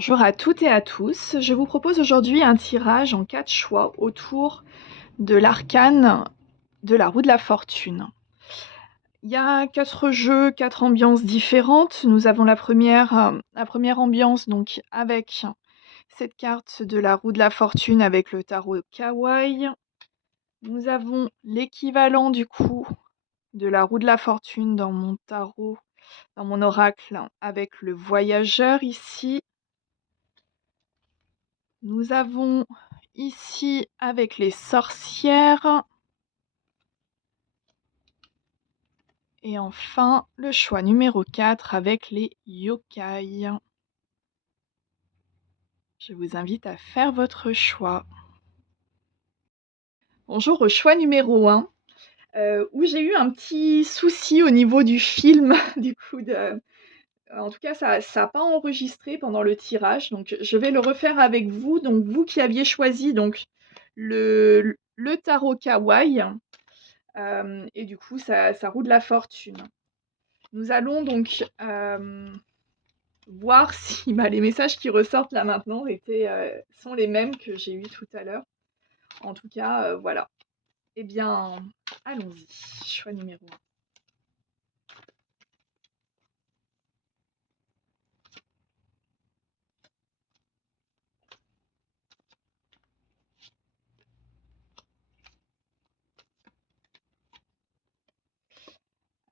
Bonjour à toutes et à tous. Je vous propose aujourd'hui un tirage en 4 choix autour de l'arcane de la roue de la fortune. Il y a 4 jeux, 4 ambiances différentes. Nous avons la première ambiance donc avec cette carte de la roue de la fortune avec le tarot Kawaii. Nous avons l'équivalent du coup de la roue de la fortune dans mon tarot, dans mon oracle avec le voyageur ici. Nous avons ici avec les sorcières et enfin le choix numéro 4 avec les yokai. Je vous invite à faire votre choix. Bonjour au choix numéro 1, où j'ai eu un petit souci au niveau du film, du coup en tout cas ça a pas enregistré pendant le tirage, donc je vais le refaire avec vous. Donc vous qui aviez choisi donc le tarot kawaii. Et du coup, ça roue de la fortune. Nous allons donc voir si les messages qui ressortent là maintenant sont les mêmes que j'ai eus tout à l'heure. En tout cas, voilà. Eh bien, allons-y. Choix numéro 1.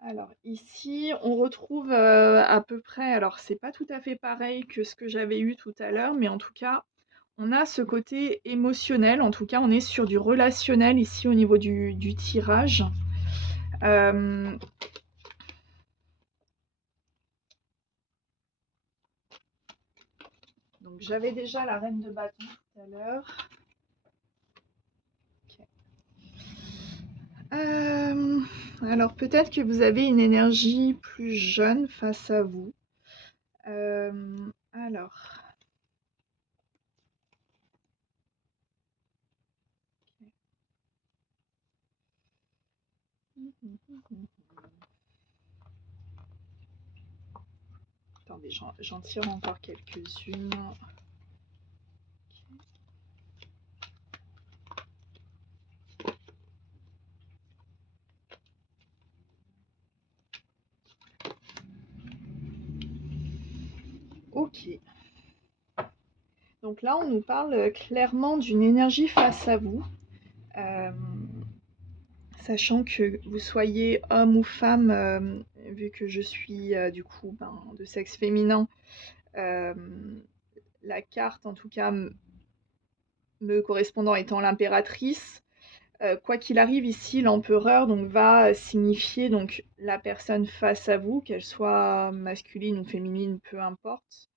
Alors ici, on retrouve à peu près, alors c'est pas tout à fait pareil que ce que j'avais eu tout à l'heure, mais en tout cas, on a ce côté émotionnel. En tout cas, on est sur du relationnel ici au niveau du tirage. Donc j'avais déjà la reine de bâton tout à l'heure. Ok. Alors peut-être que vous avez une énergie plus jeune face à vous. Alors. Attendez, j'en tire encore quelques-unes. Ok. Donc là, on nous parle clairement d'une énergie face à vous. Sachant que vous soyez homme ou femme, vu que je suis du coup de sexe féminin, euh, la carte en tout cas me correspondant étant l'impératrice, quoi qu'il arrive ici, l'empereur donc va signifier donc la personne face à vous, qu'elle soit masculine ou féminine, peu importe.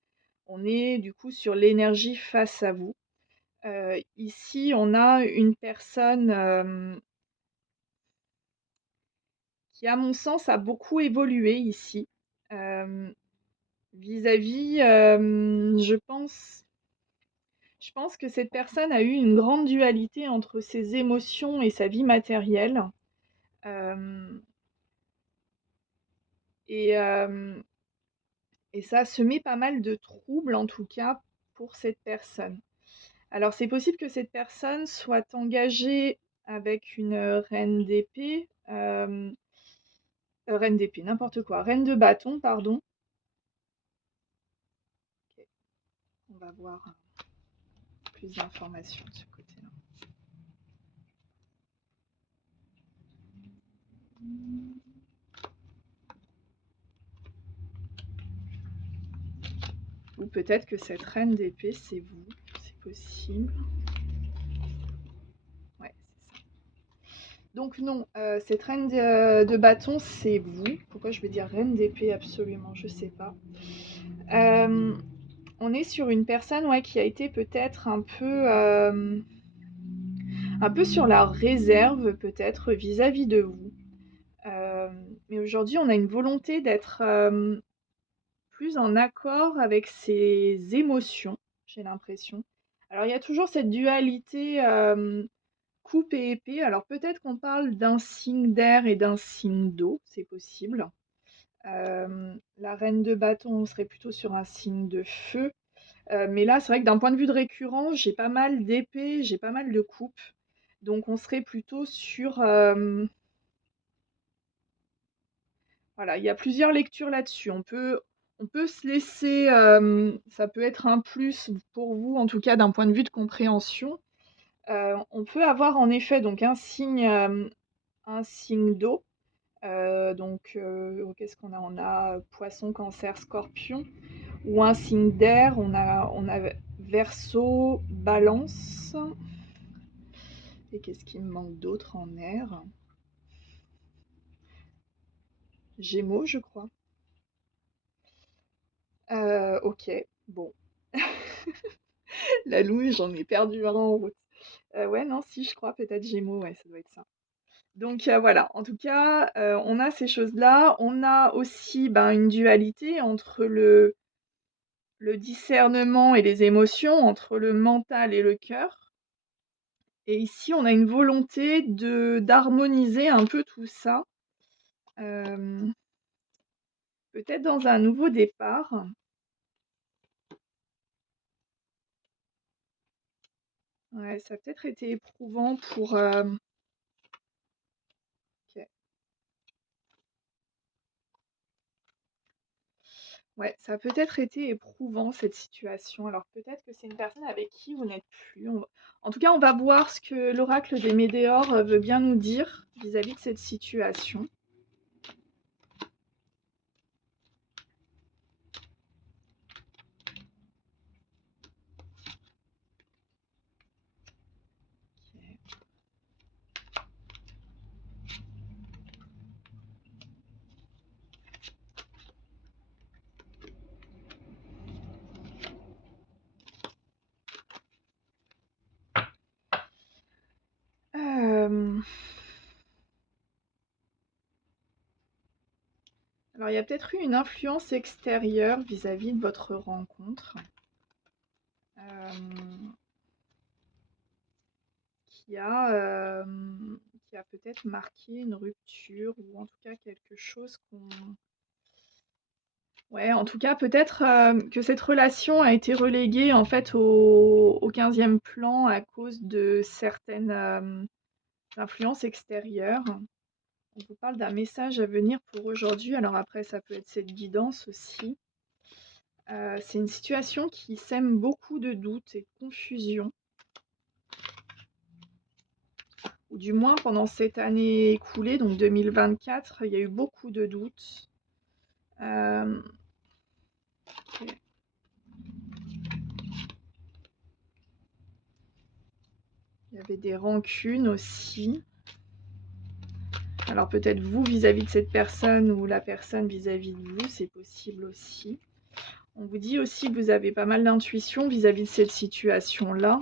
On est du coup sur l'énergie face à vous. Ici, on a une personne qui, à mon sens, a beaucoup évolué ici. Vis-à-vis, je pense que cette personne a eu une grande dualité entre ses émotions et sa vie matérielle. Euh, et, euh, et ça a semé pas mal de troubles, en tout cas, pour cette personne. Alors, c'est possible que cette personne soit engagée avec une reine d'épée, reine d'épée, n'importe quoi, reine de bâton, pardon. Ok, on va voir plus d'informations de ce côté-là. Ou peut-être que cette reine d'épée, c'est vous, c'est possible. Ouais, c'est ça. Donc non, cette reine de bâton, c'est vous. Pourquoi je vais dire reine d'épée absolument, je sais pas. Euh, on est sur une personne, ouais, qui a été peut-être un peu sur la réserve peut-être vis-à-vis de vous. Mais aujourd'hui, on a une volonté d'être plus en accord avec ses émotions, j'ai l'impression. Alors, il y a toujours cette dualité coupe et épée. Alors, peut-être qu'on parle d'un signe d'air et d'un signe d'eau, c'est possible. La reine de bâton, on serait plutôt sur un signe de feu. Mais là, c'est vrai que d'un point de vue de récurrence, j'ai pas mal d'épées, j'ai pas mal de coupes. Donc on serait plutôt sur, voilà, il y a plusieurs lectures là-dessus. On peut se laisser, ça peut être un plus pour vous, en tout cas d'un point de vue de compréhension. On peut avoir en effet donc un signe d'eau. Qu'est-ce qu'on a? On a Poisson, Cancer, Scorpion. Ou un signe d'air, on a Verseau, Balance. Et qu'est-ce qui me manque d'autre en air? Gémeaux, je crois. Ok, bon. La louche, j'en ai perdu un en route. Ouais, non, si, je crois, peut-être Gémeaux, ouais, ça doit être ça. Donc voilà, en tout cas, on a ces choses-là. On a aussi ben, une dualité entre le discernement et les émotions, entre le mental et le cœur. Et ici, on a une volonté d'harmoniser un peu tout ça, euh, peut-être dans un nouveau départ. Ouais, ça a peut-être été éprouvant pour... ok. Ouais, ça a peut-être été éprouvant cette situation. Alors peut-être que c'est une personne avec qui vous n'êtes plus. En tout cas, on va voir ce que l'oracle des Médéors veut bien nous dire vis-à-vis de cette situation. Euh, Alors, il y a peut-être eu une influence extérieure vis-à-vis de votre rencontre. Euh, qui a, qui a peut-être marqué une rupture ou en tout cas quelque chose qu'on... Ouais, en tout cas, peut-être que cette relation a été reléguée en fait au 15e plan à cause de certaines influences extérieures. On vous parle d'un message à venir pour aujourd'hui. Alors après, ça peut être cette guidance aussi. C'est une situation qui sème beaucoup de doutes et de confusion. Ou du moins pendant cette année écoulée, donc 2024, il y a eu beaucoup de doutes. Ok. Il y avait des rancunes aussi. Alors peut-être vous vis-à-vis de cette personne ou la personne vis-à-vis de vous, c'est possible aussi. On vous dit aussi que vous avez pas mal d'intuition vis-à-vis de cette situation-là,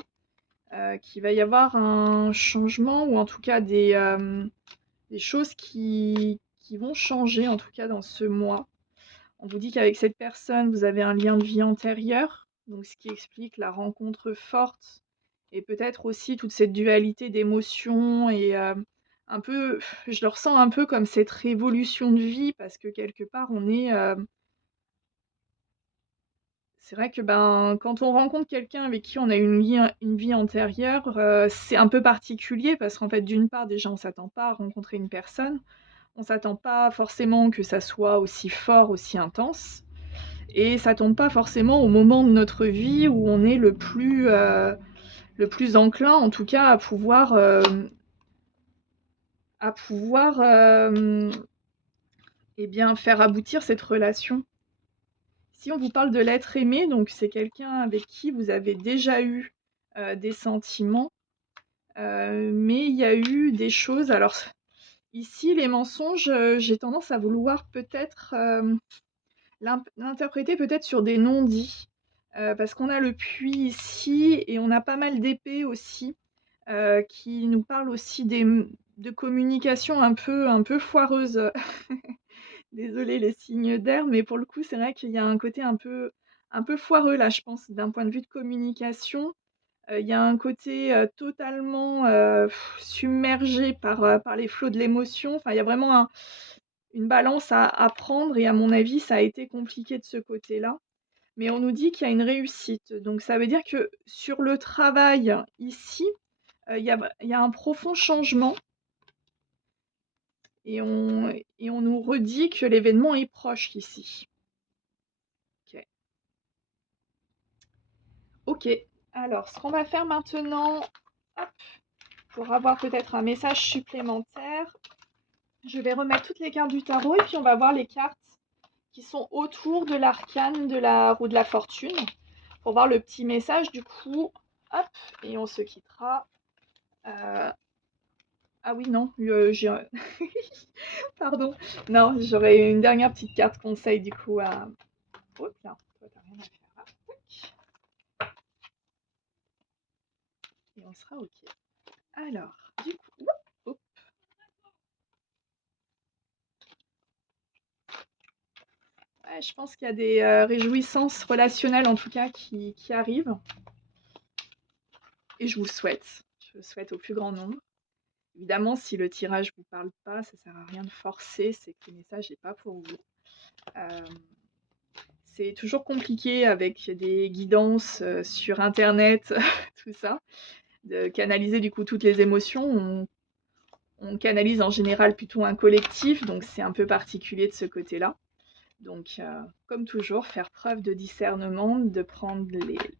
qu'il va y avoir un changement ou en tout cas des choses qui vont changer en tout cas dans ce mois. On vous dit qu'avec cette personne, vous avez un lien de vie antérieur, donc ce qui explique la rencontre forte et peut-être aussi toute cette dualité d'émotions et un peu, je le ressens un peu comme cette révolution de vie parce que quelque part on est, c'est vrai que ben quand on rencontre quelqu'un avec qui on a une vie antérieure, c'est un peu particulier parce qu'en fait d'une part déjà on s'attend pas à rencontrer une personne, on s'attend pas forcément que ça soit aussi fort, aussi intense. Et ça tombe pas forcément au moment de notre vie où on est le plus enclin, en tout cas, à pouvoir eh bien, faire aboutir cette relation. Si on vous parle de l'être aimé, donc c'est quelqu'un avec qui vous avez déjà eu des sentiments, mais il y a eu des choses. Alors ici, les mensonges, j'ai tendance à vouloir peut-être l'interpréter peut-être sur des non-dits, parce qu'on a le puits ici et on a pas mal d'épées aussi, qui nous parlent aussi de communication un peu foireuse. Désolée les signes d'air, mais pour le coup, c'est vrai qu'il y a un côté un peu foireux là, je pense, d'un point de vue de communication. Il y a un côté, totalement, submergé par les flots de l'émotion. Enfin, il y a vraiment une balance à prendre et à mon avis, ça a été compliqué de ce côté-là. mais on nous dit qu'il y a une réussite. Donc ça veut dire que sur le travail ici, il y a un profond changement et on nous redit que l'événement est proche ici. OK. OK. Alors, ce qu'on va faire maintenant, hop, pour avoir peut-être un message supplémentaire, je vais remettre toutes les cartes du tarot et puis on va voir les cartes qui sont autour de l'arcane de la roue de la fortune pour voir le petit message du coup. Hop, et on se quittera. Ah oui, non, j'ai... Pardon. Non, j'aurais une dernière petite carte conseil du coup à... Hop là, toi t'as rien à faire. Ah, tac. Et on sera OK. Alors, du coup... hop. Ouais, je pense qu'il y a des réjouissances relationnelles en tout cas qui arrivent. Et je vous le souhaite au plus grand nombre. Évidemment, si le tirage vous parle pas, ça sert à rien de forcer, c'est que le message n'est pas pour vous. C'est toujours compliqué avec des guidances sur internet, tout ça, de canaliser du coup toutes les émotions. On canalise en général plutôt un collectif, donc c'est un peu particulier de ce côté-là. Donc, comme toujours, faire preuve de discernement, de prendre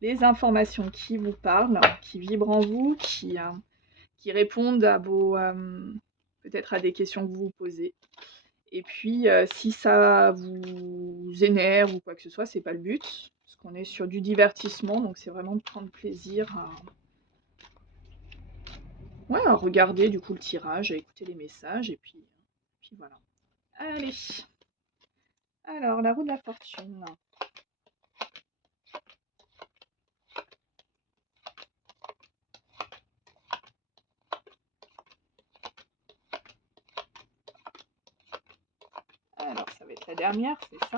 les informations qui vous parlent, qui vibrent en vous, qui répondent à vos, peut-être à des questions que vous vous posez. Et puis, si ça vous énerve ou quoi que ce soit, c'est pas le but, parce qu'on est sur du divertissement, donc c'est vraiment de prendre plaisir ouais, à regarder du coup le tirage, à écouter les messages, et puis voilà. Allez, alors la roue de la fortune. Alors, ça va être la dernière, c'est ça.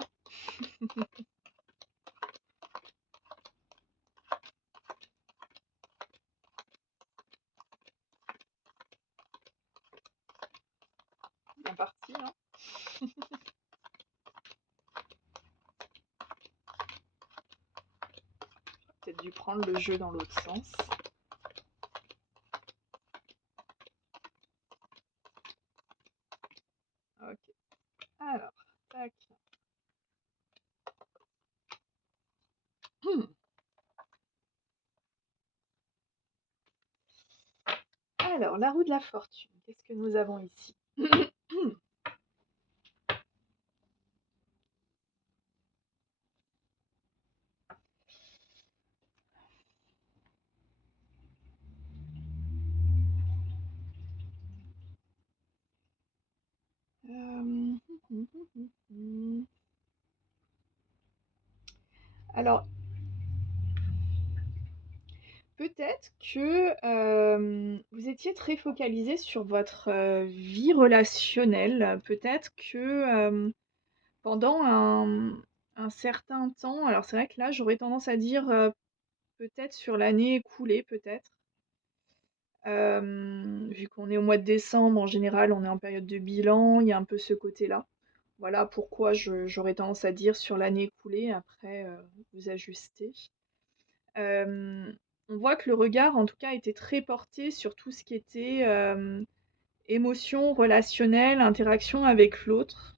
Bien parti, hein. J'ai peut-être dû prendre le jeu dans l'autre sens. Ok. Alors, tac. Alors, la roue de la fortune, qu'est-ce que nous avons ici? Alors, peut-être que vous étiez très focalisé sur votre vie relationnelle. Peut-être que pendant un certain temps, alors c'est vrai que là, j'aurais tendance à dire peut-être sur l'année écoulée, peut-être. Vu qu'on est au mois de décembre, en général, on est en période de bilan, il y a un peu ce côté-là. Voilà pourquoi j'aurais tendance à dire sur l'année écoulée, après vous ajustez. On voit que le regard, en tout cas, était très porté sur tout ce qui était émotion relationnelle, interaction avec l'autre.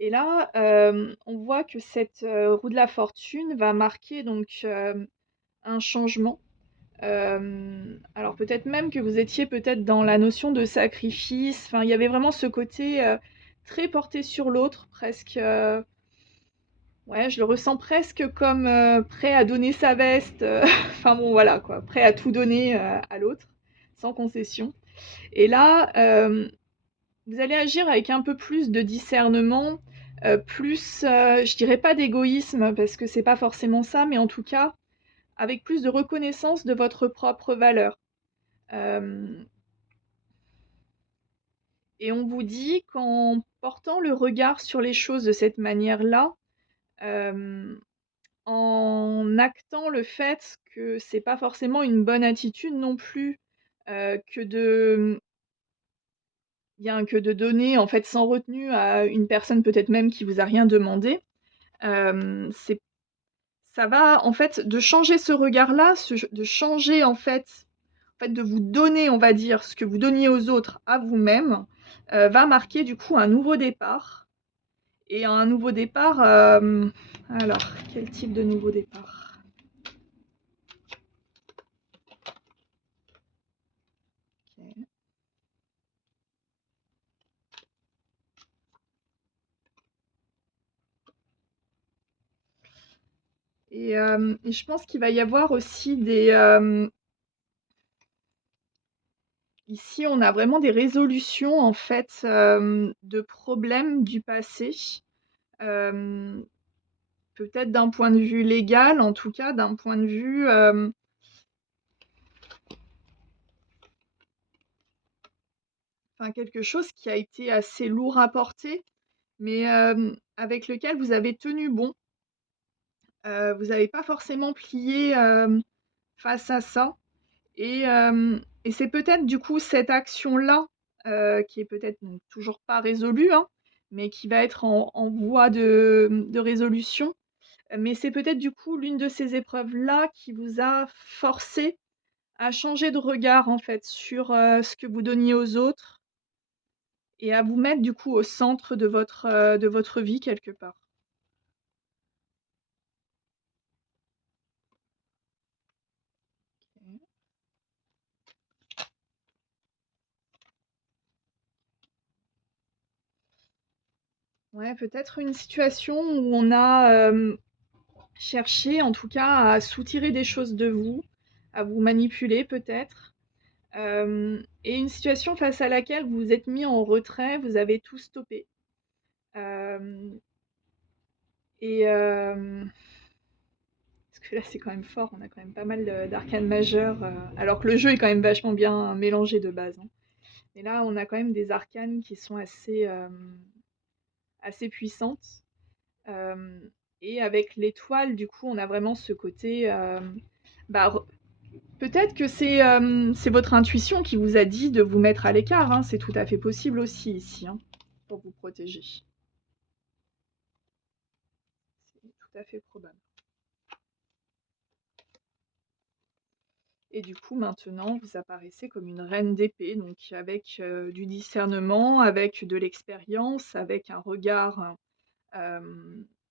Et là, on voit que cette roue de la fortune va marquer donc un changement. Alors peut-être même que vous étiez peut-être dans la notion de sacrifice. Enfin, il y avait vraiment ce côté très porté sur l'autre, presque. Ouais, je le ressens presque comme prêt à donner sa veste. Enfin bon, voilà quoi, prêt à tout donner à l'autre, sans concession. Et là, vous allez agir avec un peu plus de discernement, plus, je dirais pas d'égoïsme parce que c'est pas forcément ça, mais en tout cas avec plus de reconnaissance de votre propre valeur. Euh, et on vous dit qu'en portant le regard sur les choses de cette manière-là, euh, en actant le fait que c'est pas forcément une bonne attitude non plus, que de bien que de donner en fait sans retenue à une personne peut-être même qui vous a rien demandé, c'est Ça va, en fait, de changer ce regard-là, de changer, en fait, de vous donner, on va dire, ce que vous donniez aux autres à vous-même, va marquer du coup un nouveau départ. Et un nouveau départ, alors, quel type de nouveau départ? Ok. Et je pense qu'il va y avoir aussi ici, on a vraiment des résolutions, en fait, de problèmes du passé. Euh, Peut-être d'un point de vue légal, en tout cas, d'un point de vue, enfin, quelque chose qui a été assez lourd à porter, mais avec lequel vous avez tenu bon. Vous n'avez pas forcément plié face à ça. Et c'est peut-être du coup cette action-là, qui est peut-être donc toujours pas résolue, hein, mais qui va être en voie de résolution. Mais c'est peut-être du coup l'une de ces épreuves-là qui vous a forcé à changer de regard en fait sur ce que vous donniez aux autres et à vous mettre du coup au centre de votre vie quelque part. Ouais, peut-être une situation où on a cherché en tout cas à soutirer des choses de vous, à vous manipuler peut-être. Et une situation face à laquelle vous vous êtes mis en retrait, vous avez tout stoppé. Euh, et parce que là, c'est quand même fort, on a quand même pas mal d'arcanes majeures, alors que le jeu est quand même vachement bien mélangé de base, hein. Mais là, on a quand même des arcanes qui sont assez puissantes. Euh, et avec l'étoile, du coup, on a vraiment ce côté. Bah, peut-être que c'est votre intuition qui vous a dit de vous mettre à l'écart, hein. C'est tout à fait possible aussi ici, hein, pour vous protéger. C'est tout à fait probable. Et du coup, maintenant, vous apparaissez comme une reine d'épée, donc avec du discernement, avec de l'expérience, avec un regard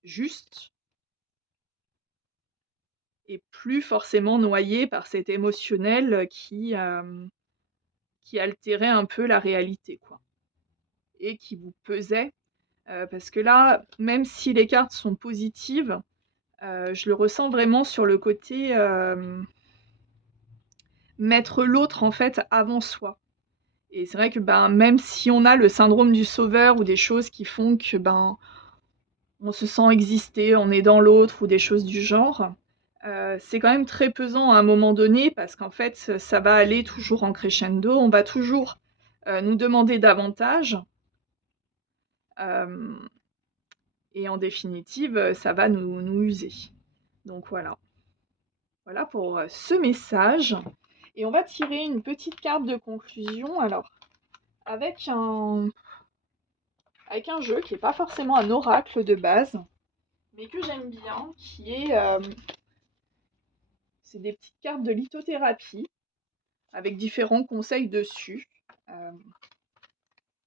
juste et plus forcément noyé par cet émotionnel qui altérait un peu la réalité, quoi, et qui vous pesait. Parce que là, même si les cartes sont positives, je le ressens vraiment sur le côté mettre l'autre en fait avant soi. Et c'est vrai que ben, même si on a le syndrome du sauveur ou des choses qui font que ben, on se sent exister, on est dans l'autre ou des choses du genre, c'est quand même très pesant à un moment donné parce qu'en fait, ça va aller toujours en crescendo, on va toujours nous demander davantage. euh, et en définitive, ça va nous user. Donc voilà. Voilà pour ce message. Et on va tirer une petite carte de conclusion. Alors, avec un, avec un jeu qui n'est pas forcément un oracle de base, mais que j'aime bien, qui est... c'est des petites cartes de lithothérapie, avec différents conseils dessus. Euh,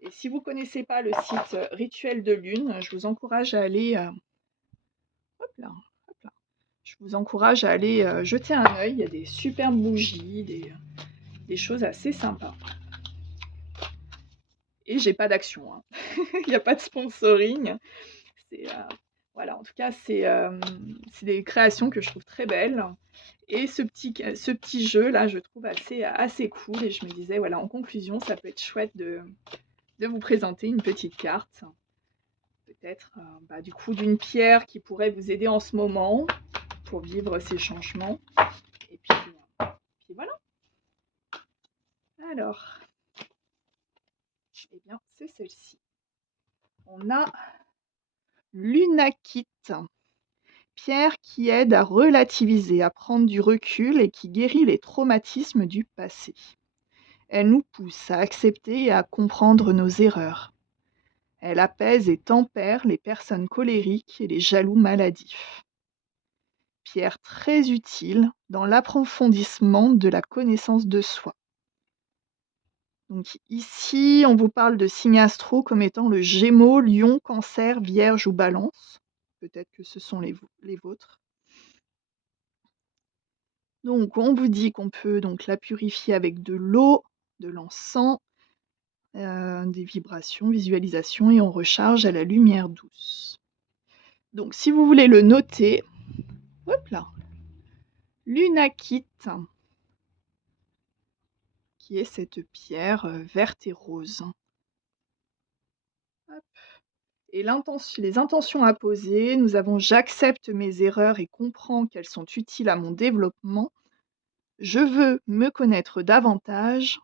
et si vous ne connaissez pas le site Rituel de Lune, je vous encourage à aller... hop là, hop là. Je vous encourage à aller jeter un œil. Il y a des superbes bougies, des choses assez sympas. Et j'ai pas d'action, hein. Il n'y a pas de sponsoring. C'est, voilà, en tout cas, c'est des créations que je trouve très belles. Et ce petit jeu là, je trouve assez cool. Et je me disais, voilà, en conclusion, ça peut être chouette de vous présenter une petite carte. Peut-être bah, du coup d'une pierre qui pourrait vous aider en ce moment pour vivre ces changements. Et puis voilà. Alors, eh bien, c'est celle-ci. On a l'unakite. Pierre qui aide à relativiser, à prendre du recul et qui guérit les traumatismes du passé. Elle nous pousse à accepter et à comprendre nos erreurs. Elle apaise et tempère les personnes colériques et les jaloux maladifs. pierre très utile dans l'approfondissement de la connaissance de soi. Donc ici, on vous parle de signes astro comme étant le Gémeaux, Lion, Cancer, Vierge ou Balance. Peut-être que ce sont les vôtres. Donc on vous dit qu'on peut donc la purifier avec de l'eau, de l'encens, des vibrations, visualisations, et on recharge à la lumière douce. Donc si vous voulez le noter, hop là, l'unakite, qui est cette pierre verte et rose. Hop. Et les intentions à poser, nous avons: j'accepte mes erreurs et comprends qu'elles sont utiles à mon développement. Je veux me connaître davantage.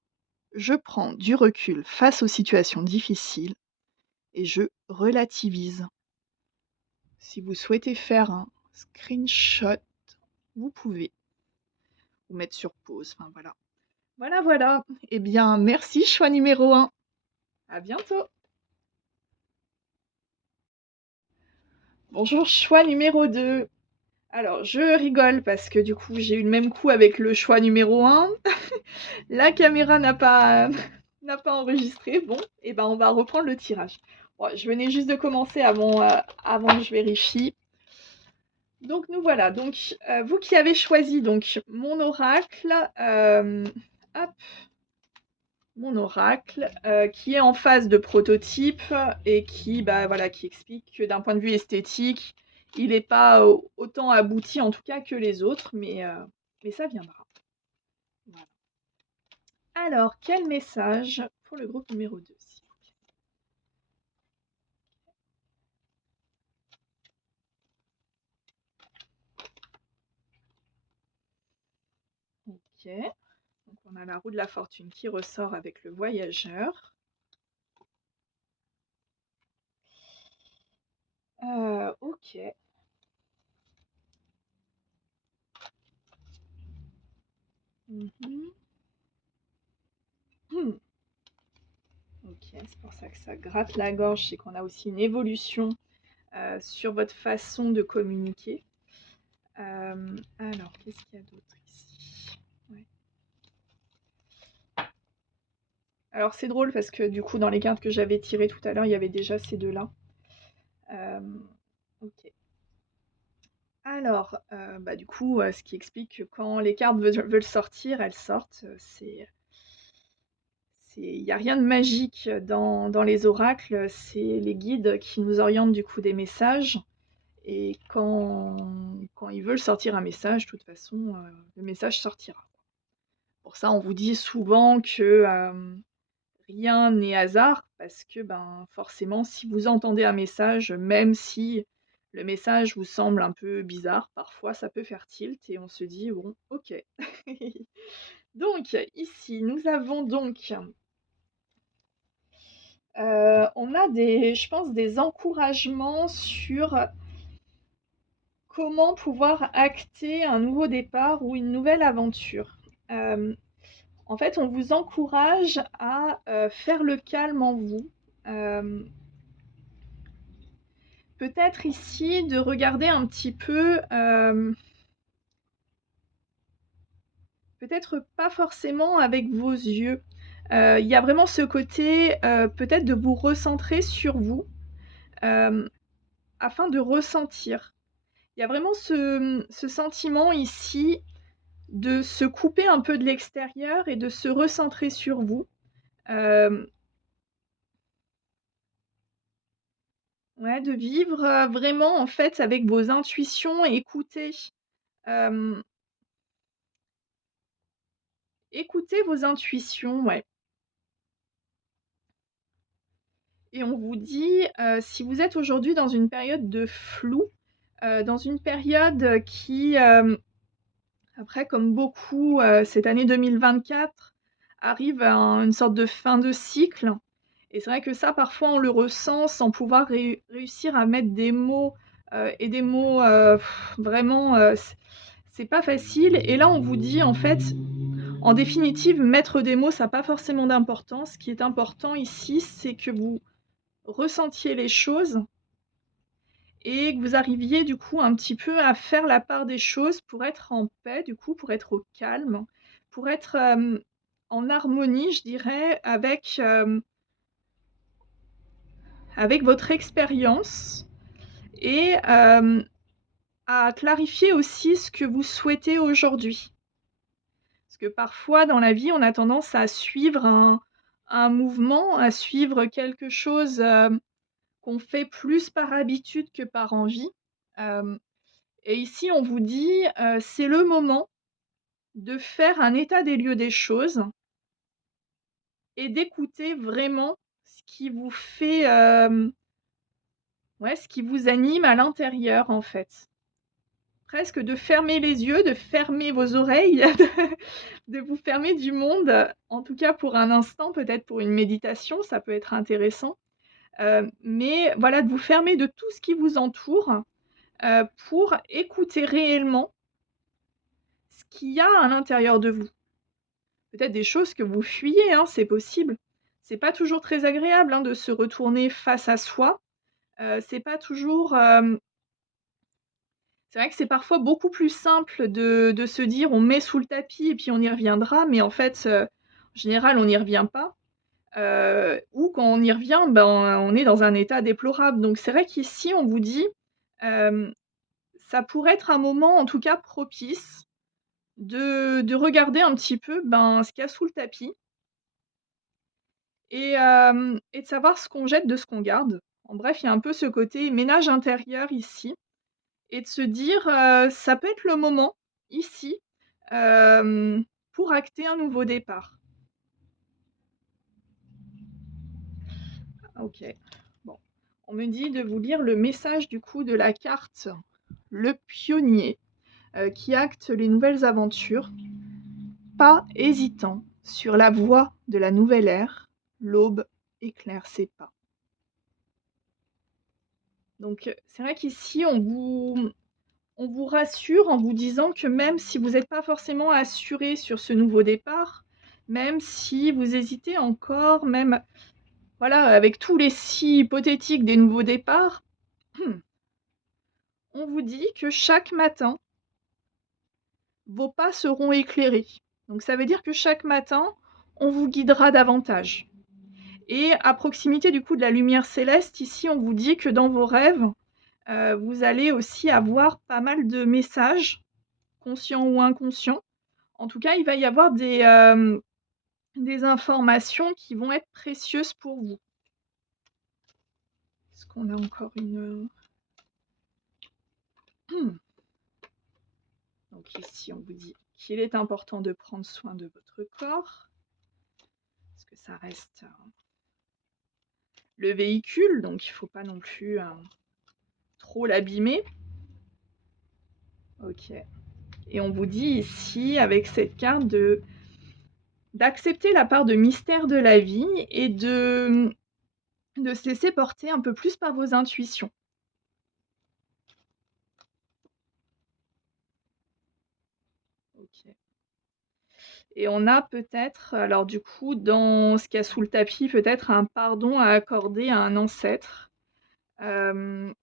Je prends du recul face aux situations difficiles et je relativise. Si vous souhaitez faire un screenshot, vous pouvez vous mettre sur pause. Enfin voilà. Voilà. Eh bien, merci choix numéro 1. À bientôt. Bonjour choix numéro 2. Alors, je rigole parce que du coup, j'ai eu le même coup avec le choix numéro 1. La caméra n'a pas enregistré. Bon, et ben on va reprendre le tirage. Bon, je venais juste de commencer avant que je vérifie. Donc nous voilà. Donc vous qui avez choisi donc mon oracle, hop, mon oracle qui est en phase de prototype et qui qui explique que d'un point de vue esthétique, il n'est pas autant abouti en tout cas que les autres, mais ça viendra. Voilà. Alors, quel message pour le groupe numéro 2, s'il vous plaît? Ok. Donc on a la roue de la fortune qui ressort avec le voyageur. Ok. Ok, c'est pour ça que ça gratte la gorge, c'est qu'on a aussi une évolution sur votre façon de communiquer. Alors, qu'est-ce qu'il y a d'autre ici? Ouais. Alors, c'est drôle parce que du coup, dans les cartes que j'avais tirées tout à l'heure, il y avait déjà ces deux-là. Ok. Alors, du coup, ce qui explique que quand les cartes veulent sortir, elles sortent. Il n'y a rien de magique dans les oracles, c'est les guides qui nous orientent du coup des messages. Et quand ils veulent sortir un message, de toute façon, le message sortira. Pour ça, on vous dit souvent que rien n'est hasard, parce que forcément, si vous entendez un message, même si le message vous semble un peu bizarre, parfois ça peut faire tilt et on se dit bon, ok. Donc ici, nous avons donc on a je pense, des encouragements sur comment pouvoir acter un nouveau départ ou une nouvelle aventure. En fait, on vous encourage à faire le calme en vous. Peut-être ici de regarder un petit peu, peut-être pas forcément avec vos yeux. Il y a vraiment ce côté, peut-être de vous recentrer sur vous, afin de ressentir. Il y a vraiment ce sentiment ici de se couper un peu de l'extérieur et de se recentrer sur vous. Ouais, de vivre vraiment en fait avec vos intuitions et écouter vos intuitions, ouais. Et on vous dit, si vous êtes aujourd'hui dans une période de flou, dans une période qui, après comme beaucoup, cette année 2024 arrive à une sorte de fin de cycle. Et c'est vrai que ça, parfois, on le ressent sans pouvoir réussir à mettre des mots, et des mots, vraiment, c'est pas facile. Et là, on vous dit, en fait, en définitive, mettre des mots, ça n'a pas forcément d'importance. Ce qui est important ici, c'est que vous ressentiez les choses et que vous arriviez du coup un petit peu à faire la part des choses pour être en paix, du coup, pour être au calme, pour être, en harmonie, je dirais, avec votre expérience et à clarifier aussi ce que vous souhaitez aujourd'hui. Parce que parfois dans la vie, on a tendance à suivre un mouvement, à suivre quelque chose, qu'on fait plus par habitude que par envie. Hem Et ici, on vous dit, c'est le moment de faire un état des lieux des choses et d'écouter vraiment ce qui vous fait, ouais, ce qui vous anime à l'intérieur, en fait. Presque de fermer les yeux, de fermer vos oreilles, de vous fermer du monde, en tout cas pour un instant, peut-être pour une méditation, ça peut être intéressant. Mais voilà, de vous fermer de tout ce qui vous entoure, pour écouter réellement ce qu'il y a à l'intérieur de vous. Peut-être des choses que vous fuyez, hein, c'est possible. C'est pas toujours très agréable, hein, de se retourner face à soi. C'est pas toujours, c'est vrai que c'est parfois beaucoup plus simple de se dire: «On met sous le tapis et puis on y reviendra», mais en fait, en général, on n'y revient pas. Ou quand on y revient, ben, on est dans un état déplorable. Donc c'est vrai qu'ici, on vous dit, hem, ça pourrait être un moment, en tout cas propice, de regarder un petit peu, ben, ce qu'il y a sous le tapis et de savoir ce qu'on jette de ce qu'on garde. En bref, il y a un peu ce côté ménage intérieur ici et de se dire, ça peut être le moment, ici, pour acter un nouveau départ. OK. Bon, on me dit de vous lire le message du coup de la carte Le Pionnier, qui acte les nouvelles aventures. Pas hésitant sur la voie de la nouvelle ère, l'aube éclaire ses pas. Donc, c'est vrai qu'ici on vous rassure en vous disant que même si vous n'êtes pas forcément assuré sur ce nouveau départ, même si vous hésitez encore, même voilà, avec tous les si hypothétiques des nouveaux départs, on vous dit que chaque matin, vos pas seront éclairés. Donc ça veut dire que chaque matin, on vous guidera davantage. Et à proximité du coup de la lumière céleste, ici on vous dit que dans vos rêves, vous allez aussi avoir pas mal de messages, conscients ou inconscients. En tout cas, il va y avoir des informations qui vont être précieuses pour vous. Est-ce qu'on a encore une... Donc ici, on vous dit qu'il est important de prendre soin de votre corps, parce que ça reste le véhicule, donc il ne faut pas non plus trop l'abîmer. Ok. Et on vous dit ici, avec cette carte, d'accepter la part de mystère de la vie et de se laisser porter un peu plus par vos intuitions. Ok. Et on a peut-être, alors du coup, dans ce qu'il y a sous le tapis, peut-être un pardon à accorder à un ancêtre. Euh,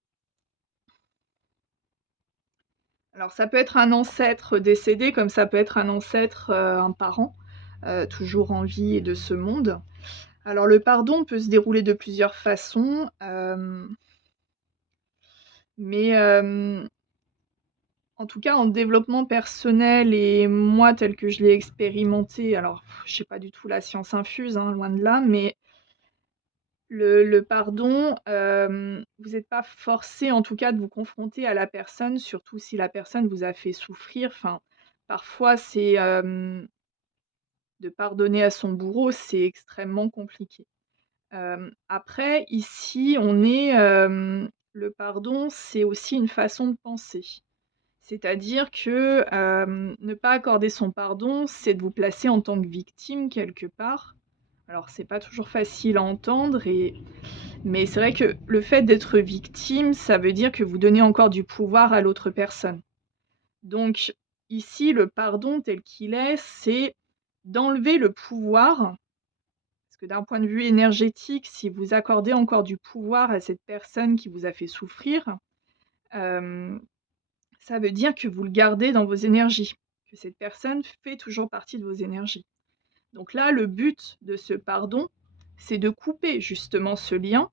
alors ça peut être un ancêtre décédé, comme ça peut être un ancêtre, un parent, toujours en vie et de ce monde. Alors le pardon peut se dérouler de plusieurs façons, mais en tout cas en développement personnel et moi tel que je l'ai expérimenté, alors je sais pas du tout la science infuse, hein, loin de là, mais le pardon, vous n'êtes pas forcé en tout cas de vous confronter à la personne, surtout si la personne vous a fait souffrir. Enfin, parfois c'est, de pardonner à son bourreau, c'est extrêmement compliqué. Après ici, on est, le pardon, c'est aussi une façon de penser. C'est-à-dire que, ne pas accorder son pardon, c'est de vous placer en tant que victime quelque part. Alors c'est pas toujours facile à entendre mais c'est vrai que le fait d'être victime, ça veut dire que vous donnez encore du pouvoir à l'autre personne. Donc ici, le pardon tel qu'il est, c'est d'enlever le pouvoir, parce que d'un point de vue énergétique, si vous accordez encore du pouvoir à cette personne qui vous a fait souffrir, hem, ça veut dire que vous le gardez dans vos énergies, que cette personne fait toujours partie de vos énergies. Donc là, le but de ce pardon, c'est de couper justement ce lien,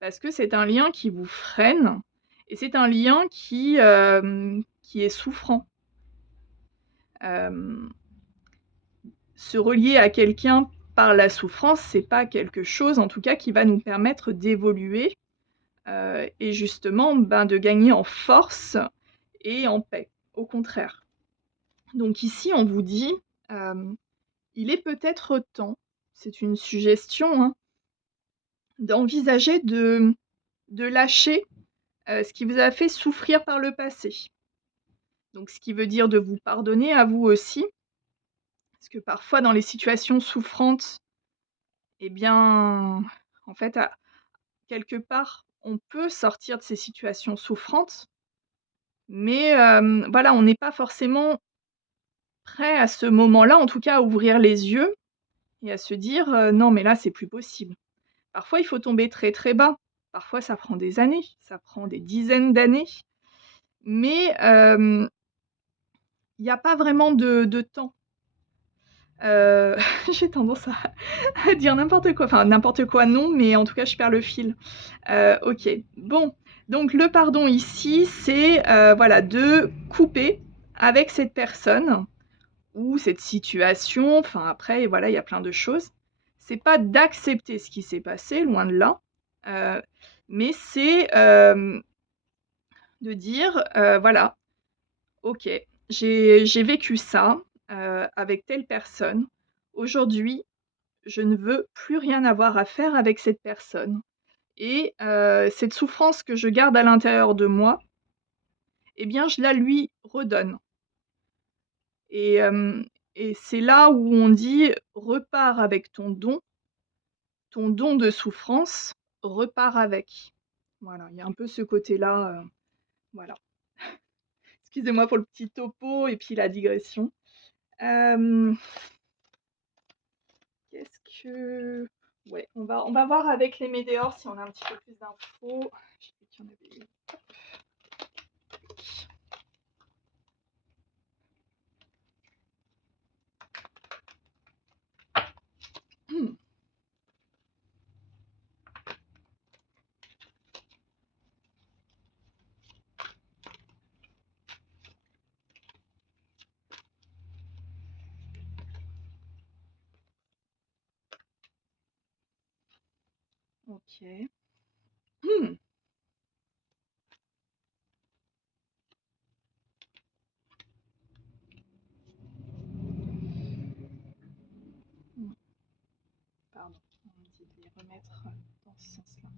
parce que c'est un lien qui vous freine et c'est un lien qui est souffrant. Hem, Se relier à quelqu'un par la souffrance, c'est pas quelque chose, en tout cas, qui va nous permettre d'évoluer, et justement, ben, de gagner en force et en paix, au contraire. Donc ici, on vous dit, hem, il est peut-être temps, c'est une suggestion, hein, d'envisager de lâcher, ce qui vous a fait souffrir par le passé. Donc ce qui veut dire de vous pardonner à vous aussi, parce que parfois dans les situations souffrantes, eh bien, en fait, à quelque part, on peut sortir de ces situations souffrantes, mais voilà, on n'est pas forcément prêt à ce moment-là, en tout cas, à ouvrir les yeux et à se dire: «Non, mais là, c'est plus possible». Parfois, il faut tomber très, très bas. Parfois, ça prend des années, ça prend des dizaines d'années, mais il y a pas vraiment de temps. Heu, j'ai tendance à dire n'importe quoi, enfin n'importe quoi non, mais en tout cas je perds le fil. OK. Bon, donc le pardon ici, c'est, voilà, de couper avec cette personne ou cette situation, enfin après voilà, il y a plein de choses. C'est pas d'accepter ce qui s'est passé, loin de là, heu, mais c'est, de dire, voilà: «OK, j'ai vécu ça, avec telle personne. Aujourd'hui, je ne veux plus rien avoir à faire avec cette personne et cette souffrance que je garde à l'intérieur de moi, eh bien, je la lui redonne» et c'est là où on dit: «Repars avec ton don de souffrance, repars avec». Voilà, il y a un peu ce côté-là, voilà. Excusez-moi pour le petit topo et puis la digression. Hem, qu'est-ce que ouais, on va voir avec les météores si on a un petit peu plus d'infos. J'ai vu qu'il y en avait une. OK. Pardon, on me dit de les remettre dans ce sens-là.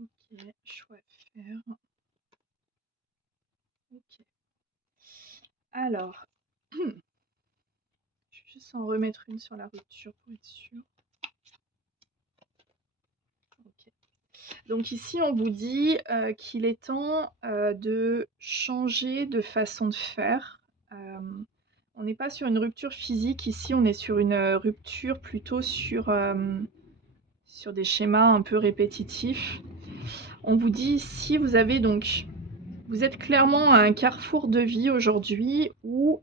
OK, choix à faire. OK. Alors, je vais juste en remettre une sur la rupture pour être sûre. OK. Donc ici, on vous dit, qu'il est temps, de changer de façon de faire. On n'est pas sur une rupture physique ici, on est sur une, rupture plutôt sur des schémas un peu répétitifs. On vous dit ici, vous êtes clairement à un carrefour de vie aujourd'hui où,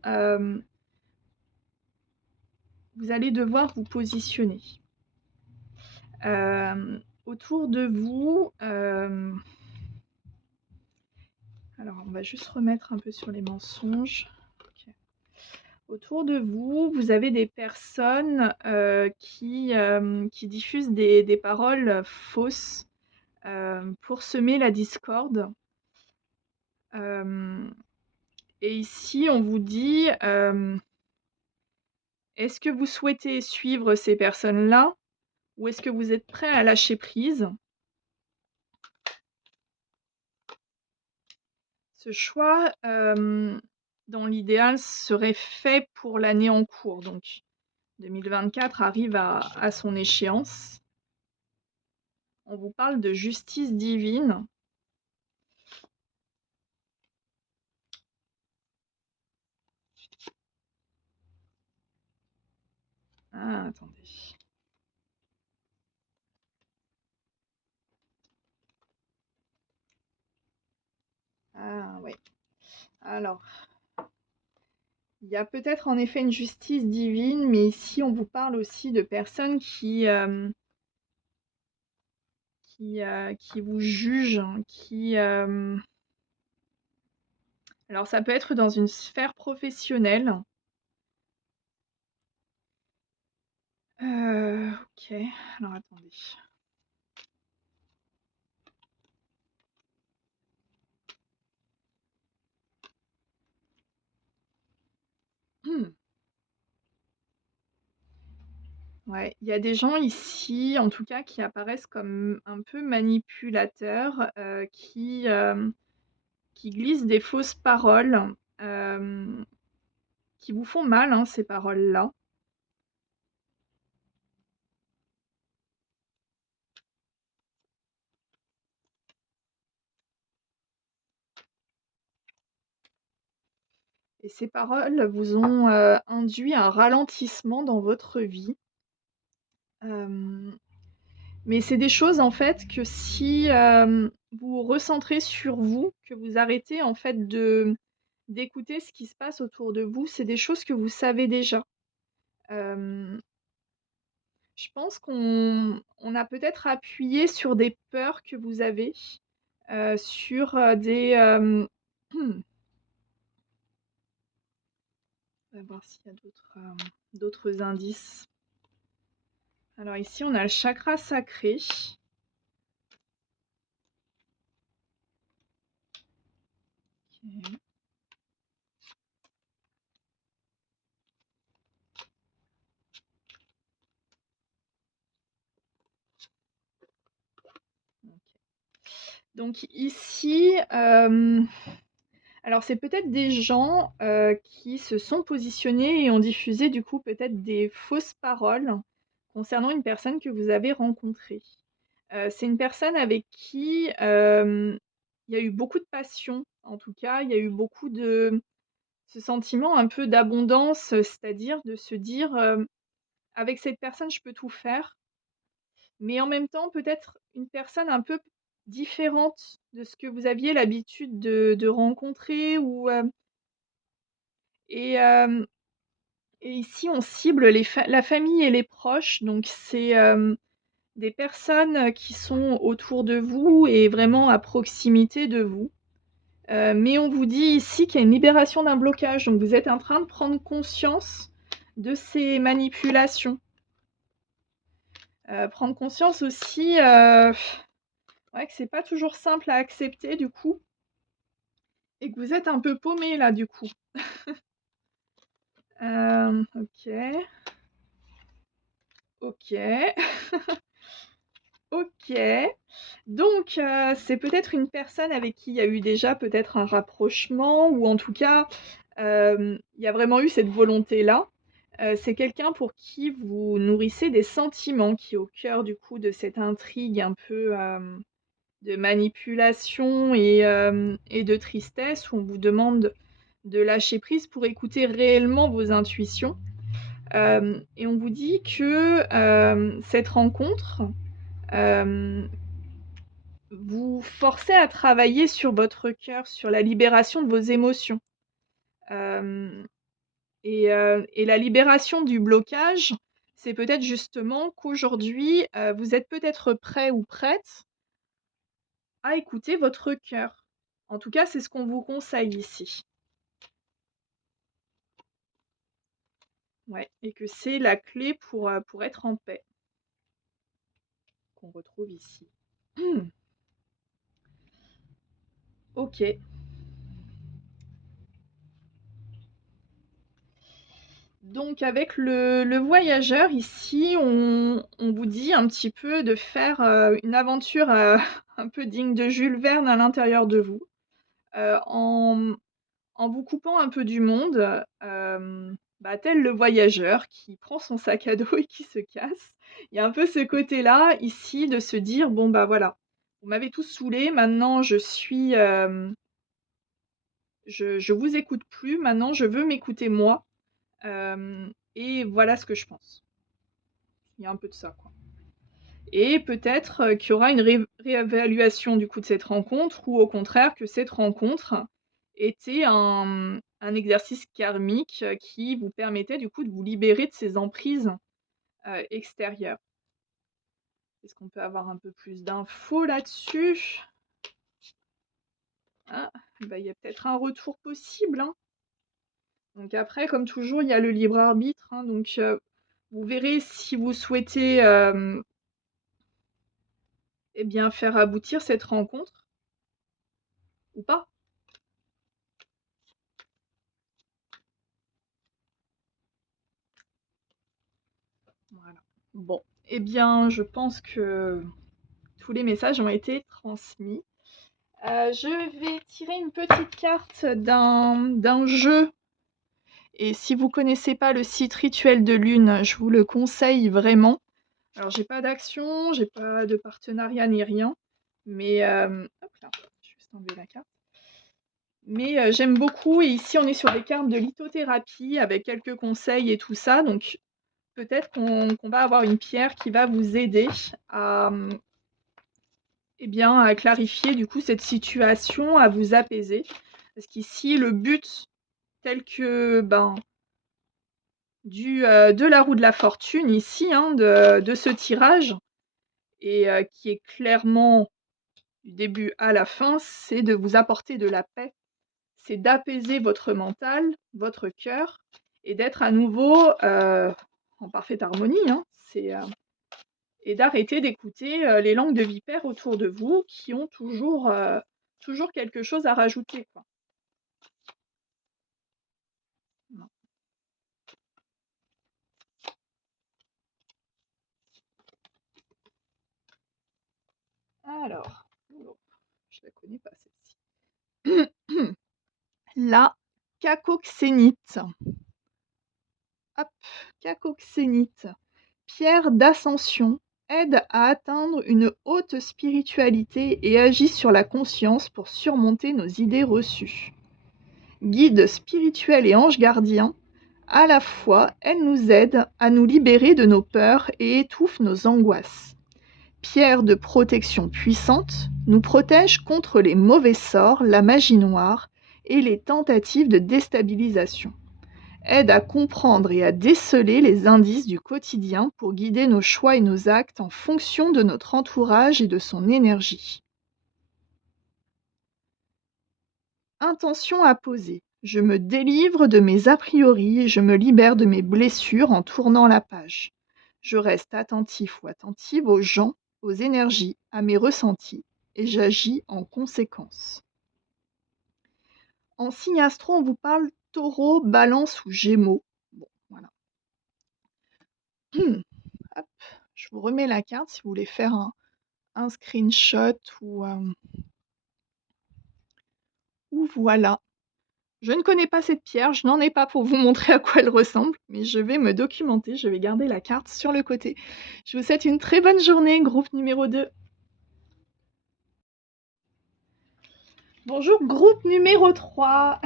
vous allez devoir vous positionner. Autour de vous, alors on va juste remettre un peu sur les mensonges. OK. Autour de vous, vous avez des personnes, qui diffusent des paroles, fausses, pour semer la discorde. Hem Et ici, on vous dit, est-ce que vous souhaitez suivre ces personnes-là ou est-ce que vous êtes prêt à lâcher prise? Ce choix, dans l'idéal, serait fait pour l'année en cours, donc 2024 arrive à son échéance. On vous parle de justice divine. Ah, attendez. ouais. Alors, il y a peut-être en effet une justice divine, mais ici on vous parle aussi de personnes qui vous jugent, hein, alors ça peut être dans une sphère professionnelle. OK, alors attendez. Mmh. Ouais, il y a des gens ici, en tout cas, qui apparaissent comme un peu manipulateurs, qui glissent des fausses paroles, hem, qui vous font mal, hein, ces paroles-là. Et ces paroles vous ont, induit un ralentissement dans votre vie. Hem, mais c'est des choses, en fait, que si, vous recentrez sur vous, que vous arrêtez, en fait, d'écouter ce qui se passe autour de vous, c'est des choses que vous savez déjà. Hem, je pense qu'on a peut-être appuyé sur des peurs que vous avez, sur, on va voir s'il y a d'autres indices. Alors ici, on a le chakra sacré. OK. OK. Donc ici, alors c'est peut-être des gens, qui se sont positionnés et ont diffusé du coup peut-être des fausses paroles concernant une personne que vous avez rencontrée. C'est une personne avec qui, il y a eu beaucoup de passion, en tout cas, il y a eu beaucoup de ce sentiment un peu d'abondance, c'est-à-dire de se dire, «Avec cette personne, je peux tout faire». Mais en même temps, peut-être une personne un peu différente de ce que vous aviez l'habitude de rencontrer ou, et hem et ici on cible la famille et les proches, donc c'est, des personnes, qui sont autour de vous et vraiment à proximité de vous. Mais on vous dit ici qu'il y a une libération d'un blocage, donc vous êtes en train de prendre conscience de ces manipulations. Prendre conscience aussi, ouais, que c'est pas toujours simple à accepter du coup et que vous êtes un peu paumé là du coup. OK, OK, OK. Donc c'est peut-être une personne avec qui il y a eu déjà peut-être un rapprochement ou en tout cas, il y a vraiment eu cette volonté-là. C'est quelqu'un pour qui vous nourrissez des sentiments, qui est au cœur du coup de cette intrigue un peu, de manipulation et de tristesse où on vous demande de lâcher prise pour écouter réellement vos intuitions. Et on vous dit que, cette rencontre, hem, vous forcez à travailler sur votre cœur, sur la libération de vos émotions. Hem et la libération du blocage, c'est peut-être justement qu'aujourd'hui, vous êtes peut-être prêt ou prête à écouter votre cœur. En tout cas, c'est ce qu'on vous conseille ici. Ouais, et que c'est la clé pour être en paix, qu'on retrouve ici. OK. Donc avec le voyageur ici, on vous dit un petit peu de faire, une aventure, un peu digne de Jules Verne à l'intérieur de vous, en vous coupant un peu du monde, bah, tel le voyageur qui prend son sac à dos et qui se casse. Il y a un peu ce côté-là ici de se dire: «Bon, bah, voilà, vous m'avez tous saoulé, maintenant je suis, je vous écoute plus, maintenant je veux m'écouter moi, et voilà ce que je pense». Il y a un peu de ça, quoi. Et peut-être, qu'il y aura une réévaluation du coup de cette rencontre ou au contraire que cette rencontre, était un exercice karmique, qui vous permettait du coup de vous libérer de ces emprises, extérieures. Est-ce qu'on peut avoir un peu plus d'infos là-dessus? Ah, bah, il y a peut-être un retour possible, hein. Donc après, comme toujours, il y a le libre arbitre, hein, donc vous verrez si vous souhaitez, eh bien, faire aboutir cette rencontre ou pas. Voilà. Bon, eh bien, je pense que tous les messages ont été transmis. Je vais tirer une petite carte d'un jeu et si vous connaissez pas le site Rituel de Lune, je vous le conseille vraiment. Alors j'ai pas d'action, j'ai pas de partenariat ni rien, mais hop là, je vais juste enlever la carte. Mais j'aime beaucoup et ici on est sur des cartes de lithothérapie avec quelques conseils et tout ça, donc peut-être qu'on va avoir une pierre qui va vous aider à, eh bien, à clarifier du coup cette situation, à vous apaiser. Parce qu'ici le but tel que, ben, de la roue de la fortune ici, hein, de ce tirage et qui est clairement du début à la fin, c'est de vous apporter de la paix. C'est d'apaiser votre mental, votre cœur et d'être à nouveau, en parfaite harmonie, hein. Et d'arrêter d'écouter, les langues de vipères autour de vous qui ont toujours quelque chose à rajouter, quoi. Non. Alors, oh, je la connais pas celle-ci. La cacoxénite. Hop, cacoxénite. Pierre d'ascension, aide à atteindre une haute spiritualité et agit sur la conscience pour surmonter nos idées reçues. Guide spirituel et ange gardien, à la fois, elle nous aide à nous libérer de nos peurs et étouffe nos angoisses. Pierre de protection puissante, nous protège contre les mauvais sorts, la magie noire et les tentatives de déstabilisation. Aide à comprendre et à déceler les indices du quotidien pour guider nos choix et nos actes en fonction de notre entourage et de son énergie. Intention à poser. Je me délivre de mes a priori et je me libère de mes blessures en tournant la page. Je reste attentif ou attentive aux gens, aux énergies, à mes ressentis et j'agis en conséquence. En signe astro, on vous parle taureau, balance ou gémeaux. Bon, voilà. Hop, je vous remets la carte si vous voulez faire un screenshot ou voilà. Je ne connais pas cette pierre, je n'en ai pas pour vous montrer à quoi elle ressemble, mais je vais me documenter, je vais garder la carte sur le côté. Je vous souhaite une très bonne journée, groupe numéro 2. Bonjour, groupe numéro 3.